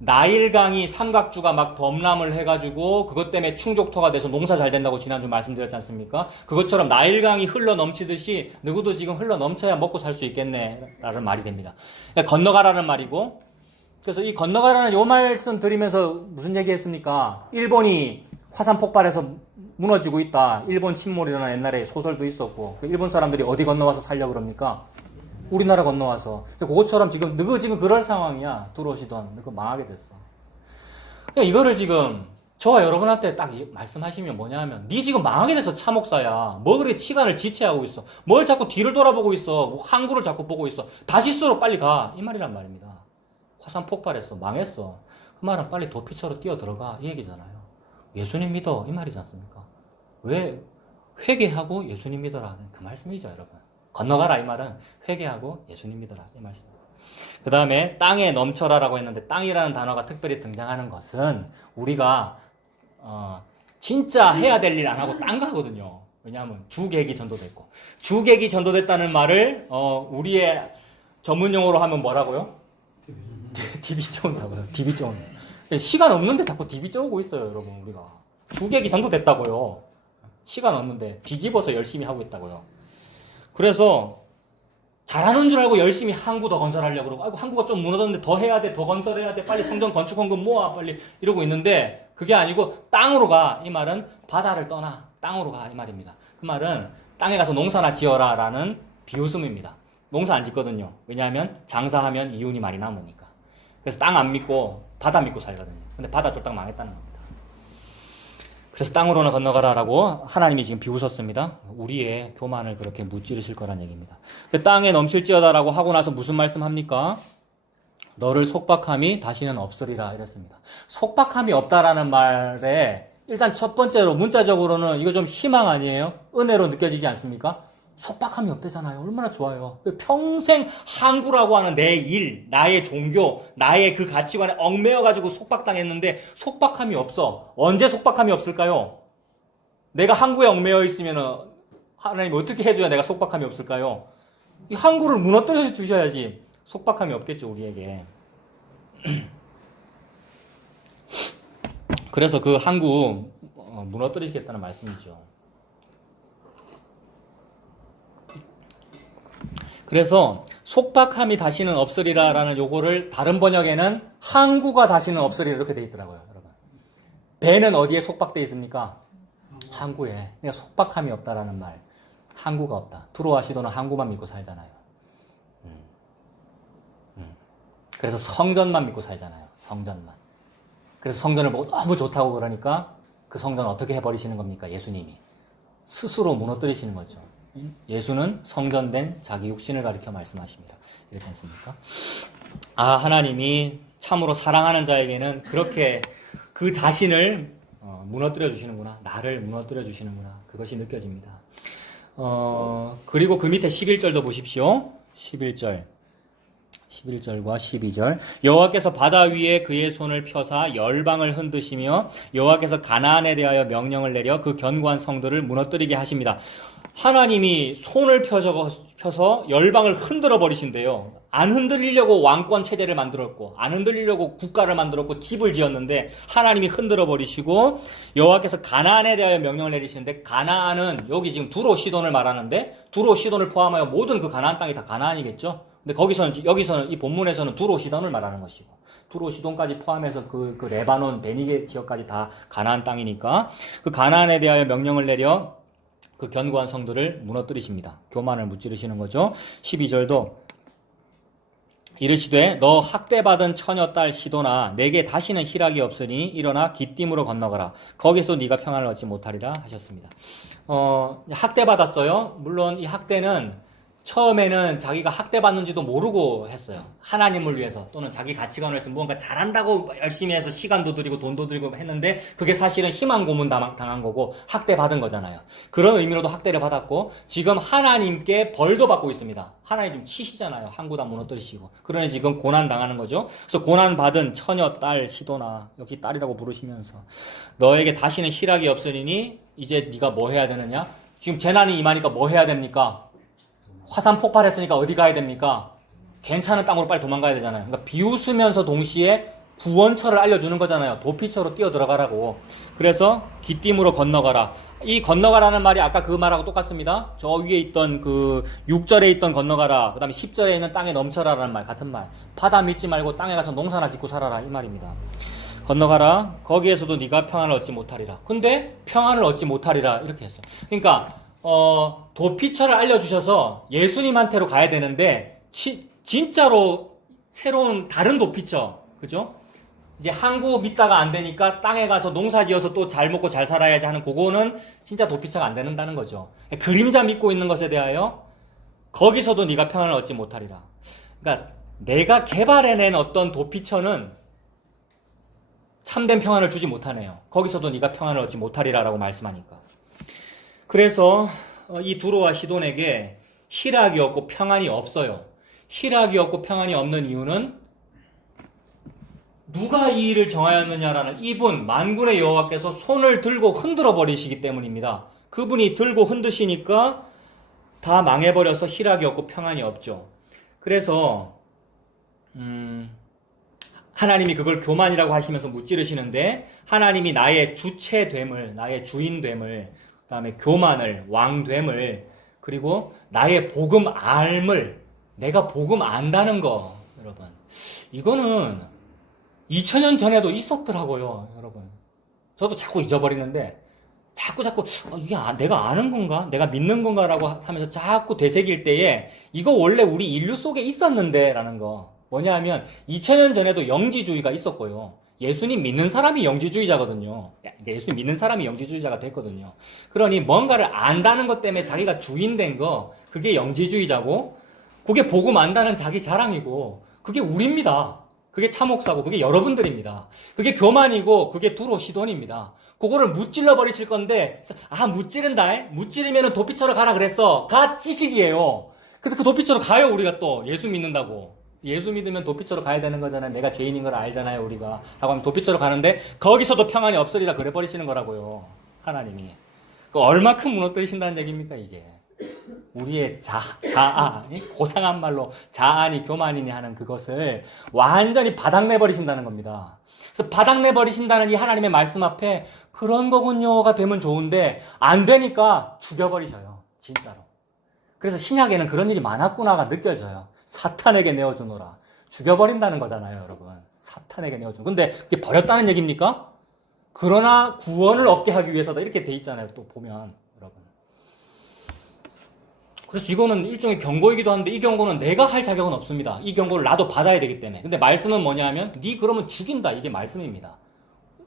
나일강이 삼각주가 막 범람을 해가지고 그것 때문에 충족토가 돼서 농사 잘 된다고 지난주 말씀드렸지 않습니까? 그것처럼 나일강이 흘러 넘치듯이 누구도 지금 흘러 넘쳐야 먹고 살 수 있겠네 라는 말이 됩니다. 그러니까 건너가라는 말이고, 그래서 이 건너가라는 요 말씀 드리면서 무슨 얘기 했습니까? 일본이 화산 폭발해서 무너지고 있다. 일본 침몰이라는 옛날에 소설도 있었고, 일본 사람들이 어디 건너와서 살려고 그럽니까? 우리나라 건너와서. 그것처럼 너가 지금 그럴 상황이야. 들어오시던. 너가 망하게 됐어. 그러니까 이거를 지금 저와 여러분한테 딱 말씀하시면 뭐냐 하면, 니 지금 망하게 돼서 차 목사야. 뭐 그렇게 시간을 지체하고 있어. 뭘 자꾸 뒤를 돌아보고 있어. 항구를 자꾸 보고 있어. 다시스로 빨리 가. 이 말이란 말입니다. 화산 폭발했어. 망했어. 그 말은 빨리 도피처로 뛰어 들어가. 이 얘기잖아요. 예수님 믿어. 이 말이지 않습니까? 왜? 회개하고 예수님 믿어라는 그 말씀이죠, 여러분. 건너가라 이 말은 회개하고 예수님 믿어라 이 말씀입니다. 그 다음에 땅에 넘쳐라라고 했는데 땅이라는 단어가 특별히 등장하는 것은 우리가 진짜 해야 될 일 안 하고 딴 거 하거든요. 왜냐하면 주객이 전도됐고, 주객이 전도됐다는 말을 우리의 전문용어로 하면 뭐라고요? DB 쪄온다고요. DB 쪄온다. 시간 없는데 자꾸 DB 쪄오고 있어요, 여러분. 우리가 주객이 전도됐다고요. 시간 없는데 뒤집어서 열심히 하고 있다고요. 그래서 잘하는 줄 알고 열심히 항구 더 건설하려고 그러고, 아이고 항구가 좀 무너졌는데 더 해야 돼, 더 건설해야 돼, 빨리 성전 건축헌금 모아 빨리 이러고 있는데, 그게 아니고 땅으로 가. 이 말은 바다를 떠나 땅으로 가 이 말입니다. 그 말은 땅에 가서 농사나 지어라 라는 비웃음입니다. 농사 안 짓거든요. 왜냐하면 장사하면 이윤이 많이 남으니까. 그래서 땅 안 믿고 바다 믿고 살거든요. 근데 바다 쫄딱 망했다는 겁니다. 그래서 땅으로는 건너가라라고 하나님이 지금 비우셨습니다. 우리의 교만을 그렇게 무찌르실 거란 얘기입니다. 땅에 넘칠지어다라고 하고 나서 무슨 말씀합니까? 너를 속박함이 다시는 없으리라 이랬습니다. 속박함이 없다라는 말에 일단 첫 번째로 문자적으로는 이거 좀 희망 아니에요? 은혜로 느껴지지 않습니까? 속박함이 없대잖아요. 얼마나 좋아요. 평생 항구라고 하는 내 일, 나의 종교, 나의 그 가치관에 얽매여가지고 속박당했는데 속박함이 없어. 언제 속박함이 없을까요? 내가 항구에 얽매여 있으면 하나님 어떻게 해줘야 내가 속박함이 없을까요? 이 항구를 무너뜨려 주셔야지 속박함이 없겠죠, 우리에게. 그래서 그 항구 무너뜨리시겠다는 말씀이죠. 그래서 속박함이 다시는 없으리라라는 요거를 다른 번역에는 항구가 다시는 없으리라 이렇게 돼 있더라고요, 여러분. 배는 어디에 속박돼 있습니까? 항구에. 그러니까 속박함이 없다라는 말. 항구가 없다. 두로와 시도는 항구만 믿고 살잖아요. 그래서 성전만 믿고 살잖아요. 성전만. 그래서 성전을 보고 너무 좋다고 그러니까 그 성전 어떻게 해버리시는 겁니까? 예수님이. 스스로 무너뜨리시는 거죠. 예수는 성전된 자기 육신을 가리켜 말씀하십니다. 이렇지 않습니까? 아, 하나님이 참으로 사랑하는 자에게는 그렇게 그 자신을 무너뜨려 주시는구나. 나를 무너뜨려 주시는구나. 그것이 느껴집니다. 그리고 그 밑에 11절도 보십시오. 11절과 12절. 여호와께서 바다 위에 그의 손을 펴사 열방을 흔드시며 여호와께서 가나안에 대하여 명령을 내려 그 견고한 성들을 무너뜨리게 하십니다. 하나님이 손을 펴서 열방을 흔들어 버리신대요. 안 흔들리려고 왕권 체제를 만들었고 안 흔들리려고 국가를 만들었고 집을 지었는데 하나님이 흔들어 버리시고 여호와께서 가나안에 대하여 명령을 내리시는데 가나안은 여기 지금 두로 시돈을 말하는데 두로 시돈을 포함하여 모든 그 가나안 땅이 다 가나안이겠죠. 근데 여기서는 이 본문에서는 두로 시돈을 말하는 것이고 두로 시돈까지 포함해서 그 레바논 베니게 지역까지 다 가나안 땅이니까 그 가나안에 대하여 명령을 내려 그 견고한 성들을 무너뜨리십니다. 교만을 무찌르시는 거죠. 12절도 이르시되 너 학대받은 처녀 딸 시도나 내게 다시는 희락이 없으니 일어나 기띔으로 건너가라. 거기서 네가 평안을 얻지 못하리라 하셨습니다. 학대받았어요. 물론 이 학대는 처음에는 자기가 학대받는지도 모르고 했어요. 하나님을 위해서 또는 자기 가치관을 위해서 무언가 잘한다고 열심히 해서 시간도 들이고 돈도 들이고 했는데 그게 사실은 희망 고문 당한 거고 학대받은 거잖아요. 그런 의미로도 학대를 받았고 지금 하나님께 벌도 받고 있습니다. 하나님 좀 치시잖아요. 항구 다 무너뜨리시고. 그러니 지금 고난 당하는 거죠. 그래서 고난 받은 처녀 딸 시도나 여기 딸이라고 부르시면서 너에게 다시는 희락이 없으니 이제 네가 뭐 해야 되느냐? 지금 재난이 임하니까 뭐 해야 됩니까? 화산 폭발했으니까 어디 가야 됩니까? 괜찮은 땅으로 빨리 도망가야 되잖아요. 그러니까 비웃으면서 동시에 구원처를 알려주는 거잖아요. 도피처로 뛰어 들어가라고. 그래서 기띔으로 건너가라. 이 건너가라는 말이 아까 그 말하고 똑같습니다. 저 위에 있던 그 6절에 있던 건너가라. 그 다음에 10절에 있는 땅에 넘쳐라라는 말 같은 말. 바다 믿지 말고 땅에 가서 농사나 짓고 살아라 이 말입니다. 건너가라. 거기에서도 네가 평안을 얻지 못하리라. 근데 평안을 얻지 못하리라 이렇게 했어요. 그러니까 도피처를 알려주셔서 예수님한테로 가야 되는데 진짜로 새로운 다른 도피처, 그죠? 이제 항구 믿다가 안 되니까 땅에 가서 농사 지어서 또 잘 먹고 잘 살아야지 하는 그거는 진짜 도피처가 안 된다는 거죠. 그림자 믿고 있는 것에 대하여 거기서도 네가 평안을 얻지 못하리라. 그러니까 내가 개발해낸 어떤 도피처는 참된 평안을 주지 못하네요. 거기서도 네가 평안을 얻지 못하리라라고 말씀하니까. 그래서 이 두로와 시돈에게 희락이 없고 평안이 없어요. 희락이 없고 평안이 없는 이유는 누가 이 일을 정하였느냐라는 이분 만군의 여호와께서 손을 들고 흔들어 버리시기 때문입니다. 그분이 들고 흔드시니까 다 망해버려서 희락이 없고 평안이 없죠. 그래서 하나님이 그걸 교만이라고 하시면서 무찌르시는데 하나님이 나의 주체됨을, 나의 주인됨을, 그 다음에 교만을, 왕됨을, 그리고 나의 복음 알을, 내가 복음 안다는 거, 여러분. 이거는 2000년 전에도 있었더라고요, 여러분. 저도 자꾸 잊어버리는데, 자꾸 이게 내가 아는 건가? 내가 믿는 건가? 라고 하면서 자꾸 되새길 때에 이거 원래 우리 인류 속에 있었는데 라는 거. 뭐냐하면 2000년 전에도 영지주의가 있었고요. 예수님 믿는 사람이 영지주의자거든요. 예수 믿는 사람이 영지주의자가 됐거든요. 그러니 뭔가를 안다는 것 때문에 자기가 주인된 거, 그게 영지주의자고, 그게 복음 안다는 자기 자랑이고, 그게 우리입니다. 그게 참혹사고, 그게 여러분들입니다. 그게 교만이고, 그게 두로 시돈입니다. 그거를 무찔러 버리실 건데, 무찌른다. 무찌르면은 도피처로 가라 그랬어. 가 지식이에요. 그래서 그 도피처로 가요, 우리가 또. 예수 믿는다고. 예수 믿으면 도피처로 가야 되는 거잖아요. 내가 죄인인 걸 알잖아요, 우리가. 라고 하면 도피처로 가는데, 거기서도 평안이 없으리라 그래 버리시는 거라고요. 하나님이. 그 얼마큼 무너뜨리신다는 얘기입니까, 이게. 우리의 자아, 고상한 말로 자아니 교만이니 하는 그것을 완전히 바닥내버리신다는 겁니다. 그래서 바닥내버리신다는 이 하나님의 말씀 앞에 그런 거군요가 되면 좋은데 안 되니까 죽여버리셔요. 진짜로. 그래서 신약에는 그런 일이 많았구나가 느껴져요. 사탄에게 내어주노라. 죽여버린다는 거잖아요, 여러분. 사탄에게 내어주노라. 근데 그게 버렸다는 얘기입니까? 그러나 구원을 얻게 하기 위해서다. 이렇게 돼 있잖아요, 또 보면. 여러분. 그래서 이거는 일종의 경고이기도 한데 이 경고는 내가 할 자격은 없습니다. 이 경고를 나도 받아야 되기 때문에. 근데 말씀은 뭐냐면 네 그러면 죽인다. 이게 말씀입니다.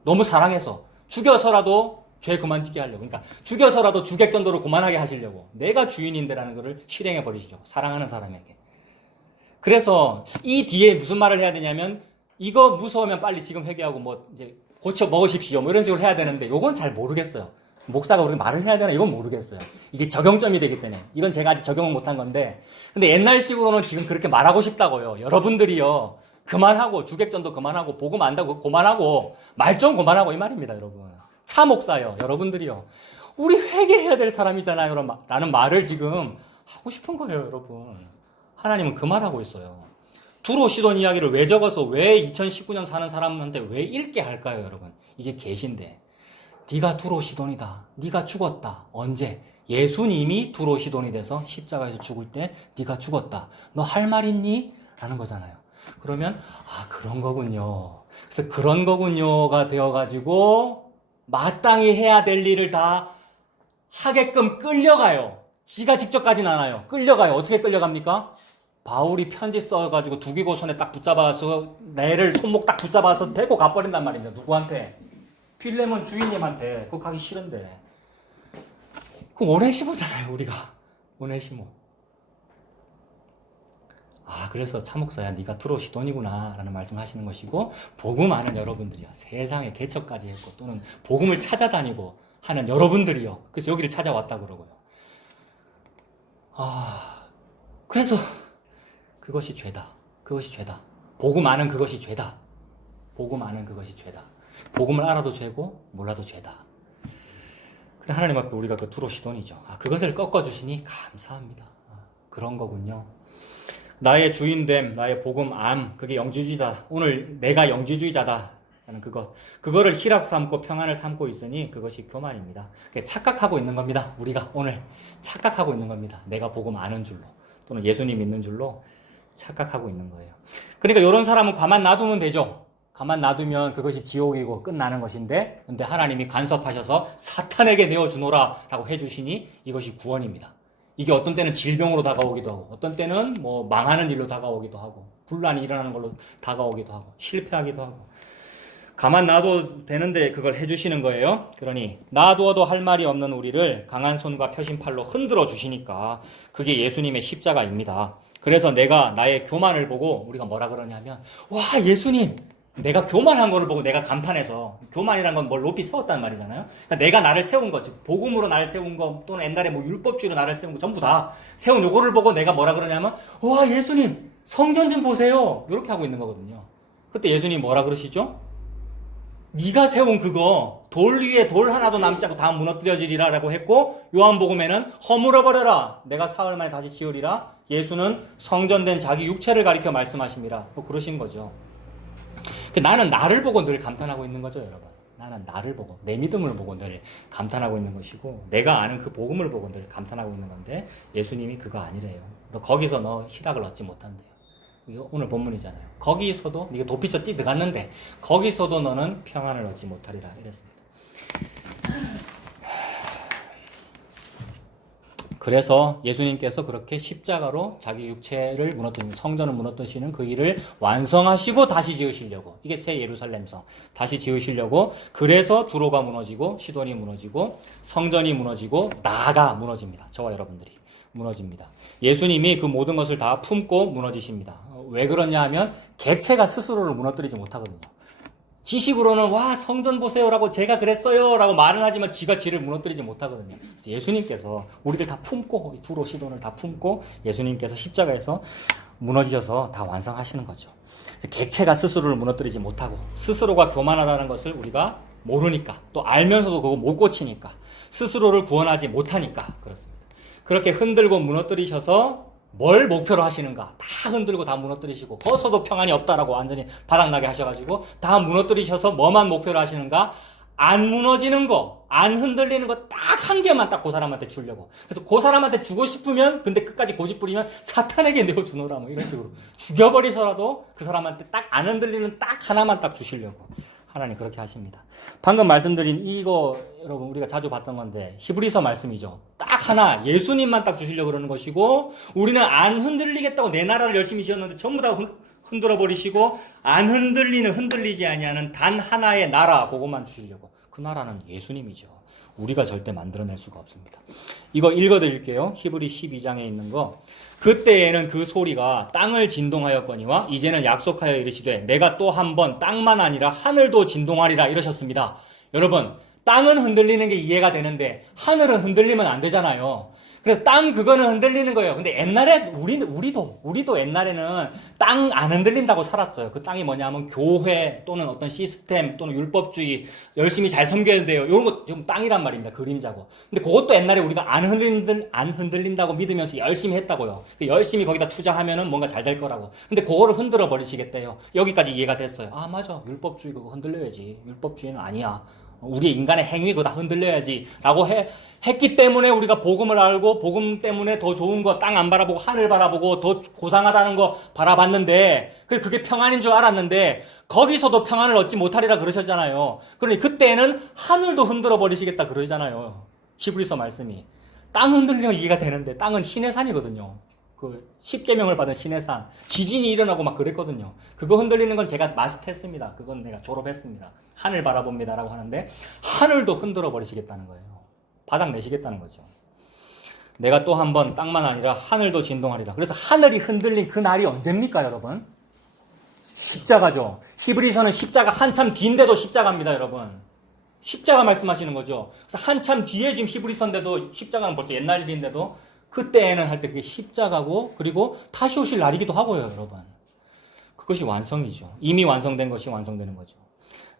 너무 사랑해서 죽여서라도 죄 그만 짓게 하려고. 그러니까 죽여서라도 주객전도를 그만하게 하시려고. 내가 주인인데라는 것을 실행해 버리시죠. 사랑하는 사람에게. 그래서 이 뒤에 무슨 말을 해야 되냐면 이거 무서우면 빨리 지금 회개하고 뭐 이제 고쳐 먹으십시오. 뭐 이런 식으로 해야 되는데 요건 잘 모르겠어요. 목사가 우리가 말을 해야 되나 이건 모르겠어요. 이게 적용점이 되기 때문에. 이건 제가 아직 적용을 못한 건데. 근데 옛날식으로는 지금 그렇게 말하고 싶다고요. 여러분들이요. 그만하고 주객전도 그만하고 복음 안다고 그만하고 말 좀 그만하고 이 말입니다, 여러분. 차 목사요. 여러분들이요. 우리 회개해야 될 사람이잖아요. 라는 말을 지금 하고 싶은 거예요, 여러분. 하나님은 그 말하고 있어요. 두로 시돈 이야기를 왜 적어서 왜 2019년 사는 사람한테 왜 읽게 할까요, 여러분? 이게 계신데. 네가 두로 시돈이다. 네가 죽었다. 언제? 예수님이 두로 시돈이 돼서 십자가에서 죽을 때 네가 죽었다. 너 할 말 있니? 라는 거잖아요. 그러면 그런 거군요. 그래서 그런 거군요가 되어가지고 마땅히 해야 될 일을 다 하게끔 끌려가요. 지가 직접 가진 않아요. 끌려가요. 어떻게 끌려갑니까? 바울이 편지 써가지고 두기고 손에 딱 붙잡아서 내를 손목 딱 붙잡아서 데리고 가버린단 말입니다. 누구한테? 필레몬 주인님한테. 그거 가기 싫은데. 그 오네시모잖아요, 우리가. 오네시모. 그래서 참목사야 네가 두로시돈이구나 라는 말씀하시는 것이고 복음 아는 여러분들이요. 세상에 개척까지 했고 또는 복음을 찾아다니고 하는 여러분들이요. 그래서 여기를 찾아왔다 그러고요. 그래서 그것이 죄다. 그것이 죄다. 복음 아는 그것이 죄다. 복음 아는 그것이 죄다. 복음을 알아도 죄고 몰라도 죄다. 그래 하나님 앞에 우리가 그 두로시돈이죠. 그것을 꺾어주시니 감사합니다. 그런 거군요. 나의 주인됨, 나의 복음암, 그게 영지주의다. 오늘 내가 영지주의자다. 라는 그거를 희락 삼고 평안을 삼고 있으니 그것이 교만입니다. 착각하고 있는 겁니다. 우리가 오늘 착각하고 있는 겁니다. 내가 복음 아는 줄로 또는 예수님 믿는 줄로 착각하고 있는 거예요. 그러니까 이런 사람은 가만 놔두면 되죠. 가만 놔두면 그것이 지옥이고 끝나는 것인데, 근데 하나님이 간섭하셔서 사탄에게 내어주노라 라고 해주시니 이것이 구원입니다. 이게 어떤 때는 질병으로 다가오기도 하고, 어떤 때는 뭐 망하는 일로 다가오기도 하고, 분란이 일어나는 걸로 다가오기도 하고, 실패하기도 하고. 가만 놔둬도 되는데 그걸 해주시는 거예요. 그러니 놔두어도 할 말이 없는 우리를 강한 손과 펴신 팔로 흔들어 주시니까 그게 예수님의 십자가입니다. 그래서 내가 나의 교만을 보고 우리가 뭐라 그러냐면, 와, 예수님! 내가 교만한 거를 보고 내가 감탄해서, 교만이란 건 뭘 높이 세웠다는 말이잖아요. 그러니까 내가 나를 세운 거, 즉 복음으로 나를 세운 거 또는 옛날에 뭐 율법주의로 나를 세운 거 전부 다 세운 요거를 보고 내가 뭐라 그러냐면, 와, 예수님 성전 좀 보세요. 이렇게 하고 있는 거거든요. 그때 예수님 뭐라 그러시죠? 네가 세운 그거 돌 위에 돌 하나도 남지 않고 다 무너뜨려지리라 라고 했고, 요한복음에는 허물어버려라, 내가 사흘 만에 다시 지으리라. 예수는 성전된 자기 육체를 가리켜 말씀하십니다. 뭐 그러신 거죠. 나는 나를 보고 늘 감탄하고 있는 거죠, 여러분. 나는 나를 보고, 내 믿음을 보고 늘 감탄하고 있는 것이고, 내가 아는 그 복음을 보고 늘 감탄하고 있는 건데, 예수님이 그거 아니래요. 거기서 너 희락을 얻지 못한대요. 이거 오늘 본문이잖아요. 거기서도 네가 도피처 뛰 들어갔는데 거기서도 너는 평안을 얻지 못하리라 이랬습니다. 그래서 예수님께서 그렇게 십자가로 자기 육체를 무너뜨리는, 성전을 무너뜨리시는 그 일을 완성하시고 다시 지으시려고, 이게 새 예루살렘성 다시 지으시려고, 그래서 두로가 무너지고 시돈이 무너지고 성전이 무너지고 나가 무너집니다. 저와 여러분들이 무너집니다. 예수님이 그 모든 것을 다 품고 무너지십니다. 왜 그러냐 하면 객체가 스스로를 무너뜨리지 못하거든요. 지식으로는 와 성전 보세요라고 제가 그랬어요 라고 말은 하지만 지가 지를 무너뜨리지 못하거든요. 그래서 예수님께서 우리를 다 품고, 두로 시돈을 다 품고 예수님께서 십자가에서 무너지셔서 다 완성하시는 거죠. 객체가 스스로를 무너뜨리지 못하고 스스로가 교만하다는 것을 우리가 모르니까, 또 알면서도 그거 못 고치니까, 스스로를 구원하지 못하니까 그렇습니다. 그렇게 흔들고 무너뜨리셔서 뭘 목표로 하시는가? 다 흔들고 다 무너뜨리시고 거기서도 평안이 없다라고 완전히 바닥나게 하셔가지고 다 무너뜨리셔서 뭐만 목표로 하시는가? 안 무너지는 거, 안 흔들리는 거 딱 한 개만 딱 그 사람한테 주려고. 그래서 그 사람한테 주고 싶으면, 근데 끝까지 고집 부리면 사탄에게 내어주노라 뭐 이런 식으로 죽여버리서라도 그 사람한테 딱 안 흔들리는 딱 하나만 딱 주시려고 하나님 그렇게 하십니다. 방금 말씀드린 이거 여러분 우리가 자주 봤던 건데 히브리서 말씀이죠. 딱 하나 예수님만 딱 주시려고 그러는 것이고, 우리는 안 흔들리겠다고 내 나라를 열심히 지었는데 전부 다 흔들어 버리시고, 안 흔들리지 아니하는 단 하나의 나라, 그것만 주시려고. 그 나라는 예수님이죠. 우리가 절대 만들어낼 수가 없습니다. 이거 읽어드릴게요. 히브리 12장에 있는 거. 그때에는 그 소리가 땅을 진동하였거니와 이제는 약속하여 이르시되 내가 또 한 번 땅만 아니라 하늘도 진동하리라 이러셨습니다. 여러분, 땅은 흔들리는 게 이해가 되는데 하늘은 흔들리면 안 되잖아요. 그래서 땅 그거는 흔들리는 거예요. 근데 옛날에 우리도 옛날에는 땅 안 흔들린다고 살았어요. 그 땅이 뭐냐면 교회 또는 어떤 시스템 또는 율법주의, 열심히 잘 섬겨야 돼요. 이런 거 좀 땅이란 말입니다. 그림자고. 근데 그것도 옛날에 우리가 안 흔들린다고 믿으면서 열심히 했다고요. 열심히 거기다 투자하면은 뭔가 잘 될 거라고. 근데 그거를 흔들어 버리시겠대요. 여기까지 이해가 됐어요. 아 맞아, 율법주의 그거 흔들려야지. 율법주의는 아니야. 우리 인간의 행위 그거 다 흔들려야지 라고 했기 때문에 우리가 복음을 알고, 복음 때문에 더 좋은 거 땅 안 바라보고 하늘 바라보고 더 고상하다는 거 바라봤는데, 그게 평안인 줄 알았는데 거기서도 평안을 얻지 못하리라 그러셨잖아요. 그러니 그때는 하늘도 흔들어 버리시겠다 그러잖아요. 히브리서 말씀이. 땅 흔들리면 이해가 되는데 땅은 신의 산이거든요. 그 10계명을 받은 신의 산, 지진이 일어나고 막 그랬거든요. 그거 흔들리는 건 제가 마스터했습니다. 그건 내가 졸업했습니다. 하늘 바라봅니다 라고 하는데 하늘도 흔들어 버리시겠다는 거예요. 바닥 내시겠다는 거죠. 내가 또 한 번 땅만 아니라 하늘도 진동하리라. 그래서 하늘이 흔들린 그 날이 언제입니까 여러분? 십자가죠. 히브리서는 십자가 한참 뒤인데도 십자가입니다 여러분. 십자가 말씀하시는 거죠. 그래서 한참 뒤에 지금 히브리서인데도, 십자가는 벌써 옛날 일인데도 그때에는 할 때 그게 십자가고, 그리고 다시 오실 날이기도 하고요 여러분. 그것이 완성이죠. 이미 완성된 것이 완성되는 거죠.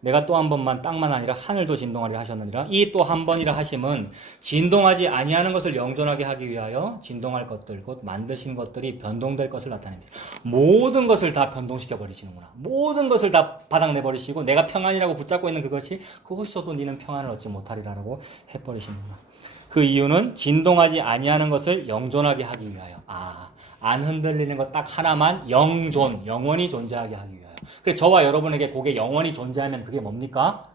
내가 또 한 번만 땅만 아니라 하늘도 진동하리라 하셨느니라. 이 또 한 번이라 하심은 진동하지 아니하는 것을 영존하게 하기 위하여 진동할 것들, 곧 만드신 것들이 변동될 것을 나타냅니다. 모든 것을 다 변동시켜 버리시는구나. 모든 것을 다 바닥내 버리시고 내가 평안이라고 붙잡고 있는 그것이어도 니는 평안을 얻지 못하리라고 해버리시는구나. 그 이유는 진동하지 아니하는 것을 영존하게 하기 위하여. 안 흔들리는 것 딱 하나만 영존, 영원히 존재하게 하기 위하여. 그래서 저와 여러분에게 그게 영원히 존재하면 그게 뭡니까?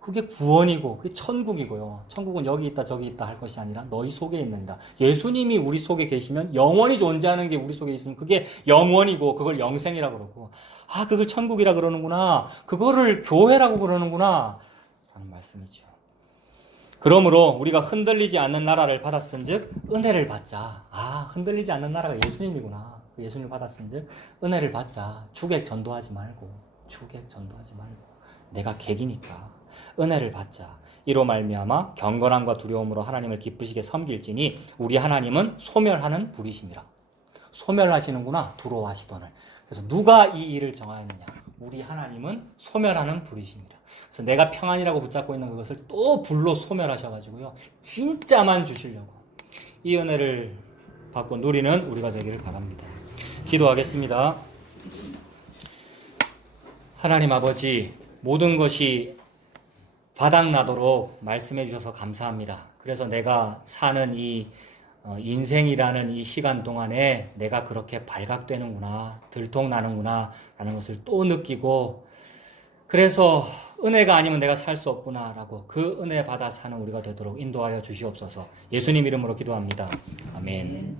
그게 구원이고 그게 천국이고요. 천국은 여기 있다 저기 있다 할 것이 아니라 너희 속에 있느니라. 예수님이 우리 속에 계시면 영원히 존재하는 게 우리 속에 있으면 그게 영원이고 그걸 영생이라고 그러고, 그걸 천국이라 그러는구나, 그거를 교회라고 그러는구나 라는 말씀이죠. 그러므로 우리가 흔들리지 않는 나라를 받았은즉 은혜를 받자. 흔들리지 않는 나라가 예수님이구나. 예수님을 받았은즉 은혜를 받자. 주객 전도하지 말고 내가 객이니까 은혜를 받자. 이로 말미암아 경건함과 두려움으로 하나님을 기쁘시게 섬길지니 우리 하나님은 소멸하는 분이심이라. 소멸하시는구나, 두로와 시돈을. 그래서 누가 이 일을 정하였느냐? 우리 하나님은 소멸하는 분이십니다. 그래서 내가 평안이라고 붙잡고 있는 그것을 또 불로 소멸하셔가지고요, 진짜만 주시려고 이 은혜를 받고 누리는 우리가 되기를 바랍니다. 기도하겠습니다. 하나님 아버지, 모든 것이 바닥나도록 말씀해 주셔서 감사합니다. 그래서 내가 사는 이 인생이라는 이 시간 동안에 내가 그렇게 발각되는구나, 들통나는구나 라는 것을 또 느끼고, 그래서 은혜가 아니면 내가 살 수 없구나라고 그 은혜 받아 사는 우리가 되도록 인도하여 주시옵소서. 예수님 이름으로 기도합니다. 아멘.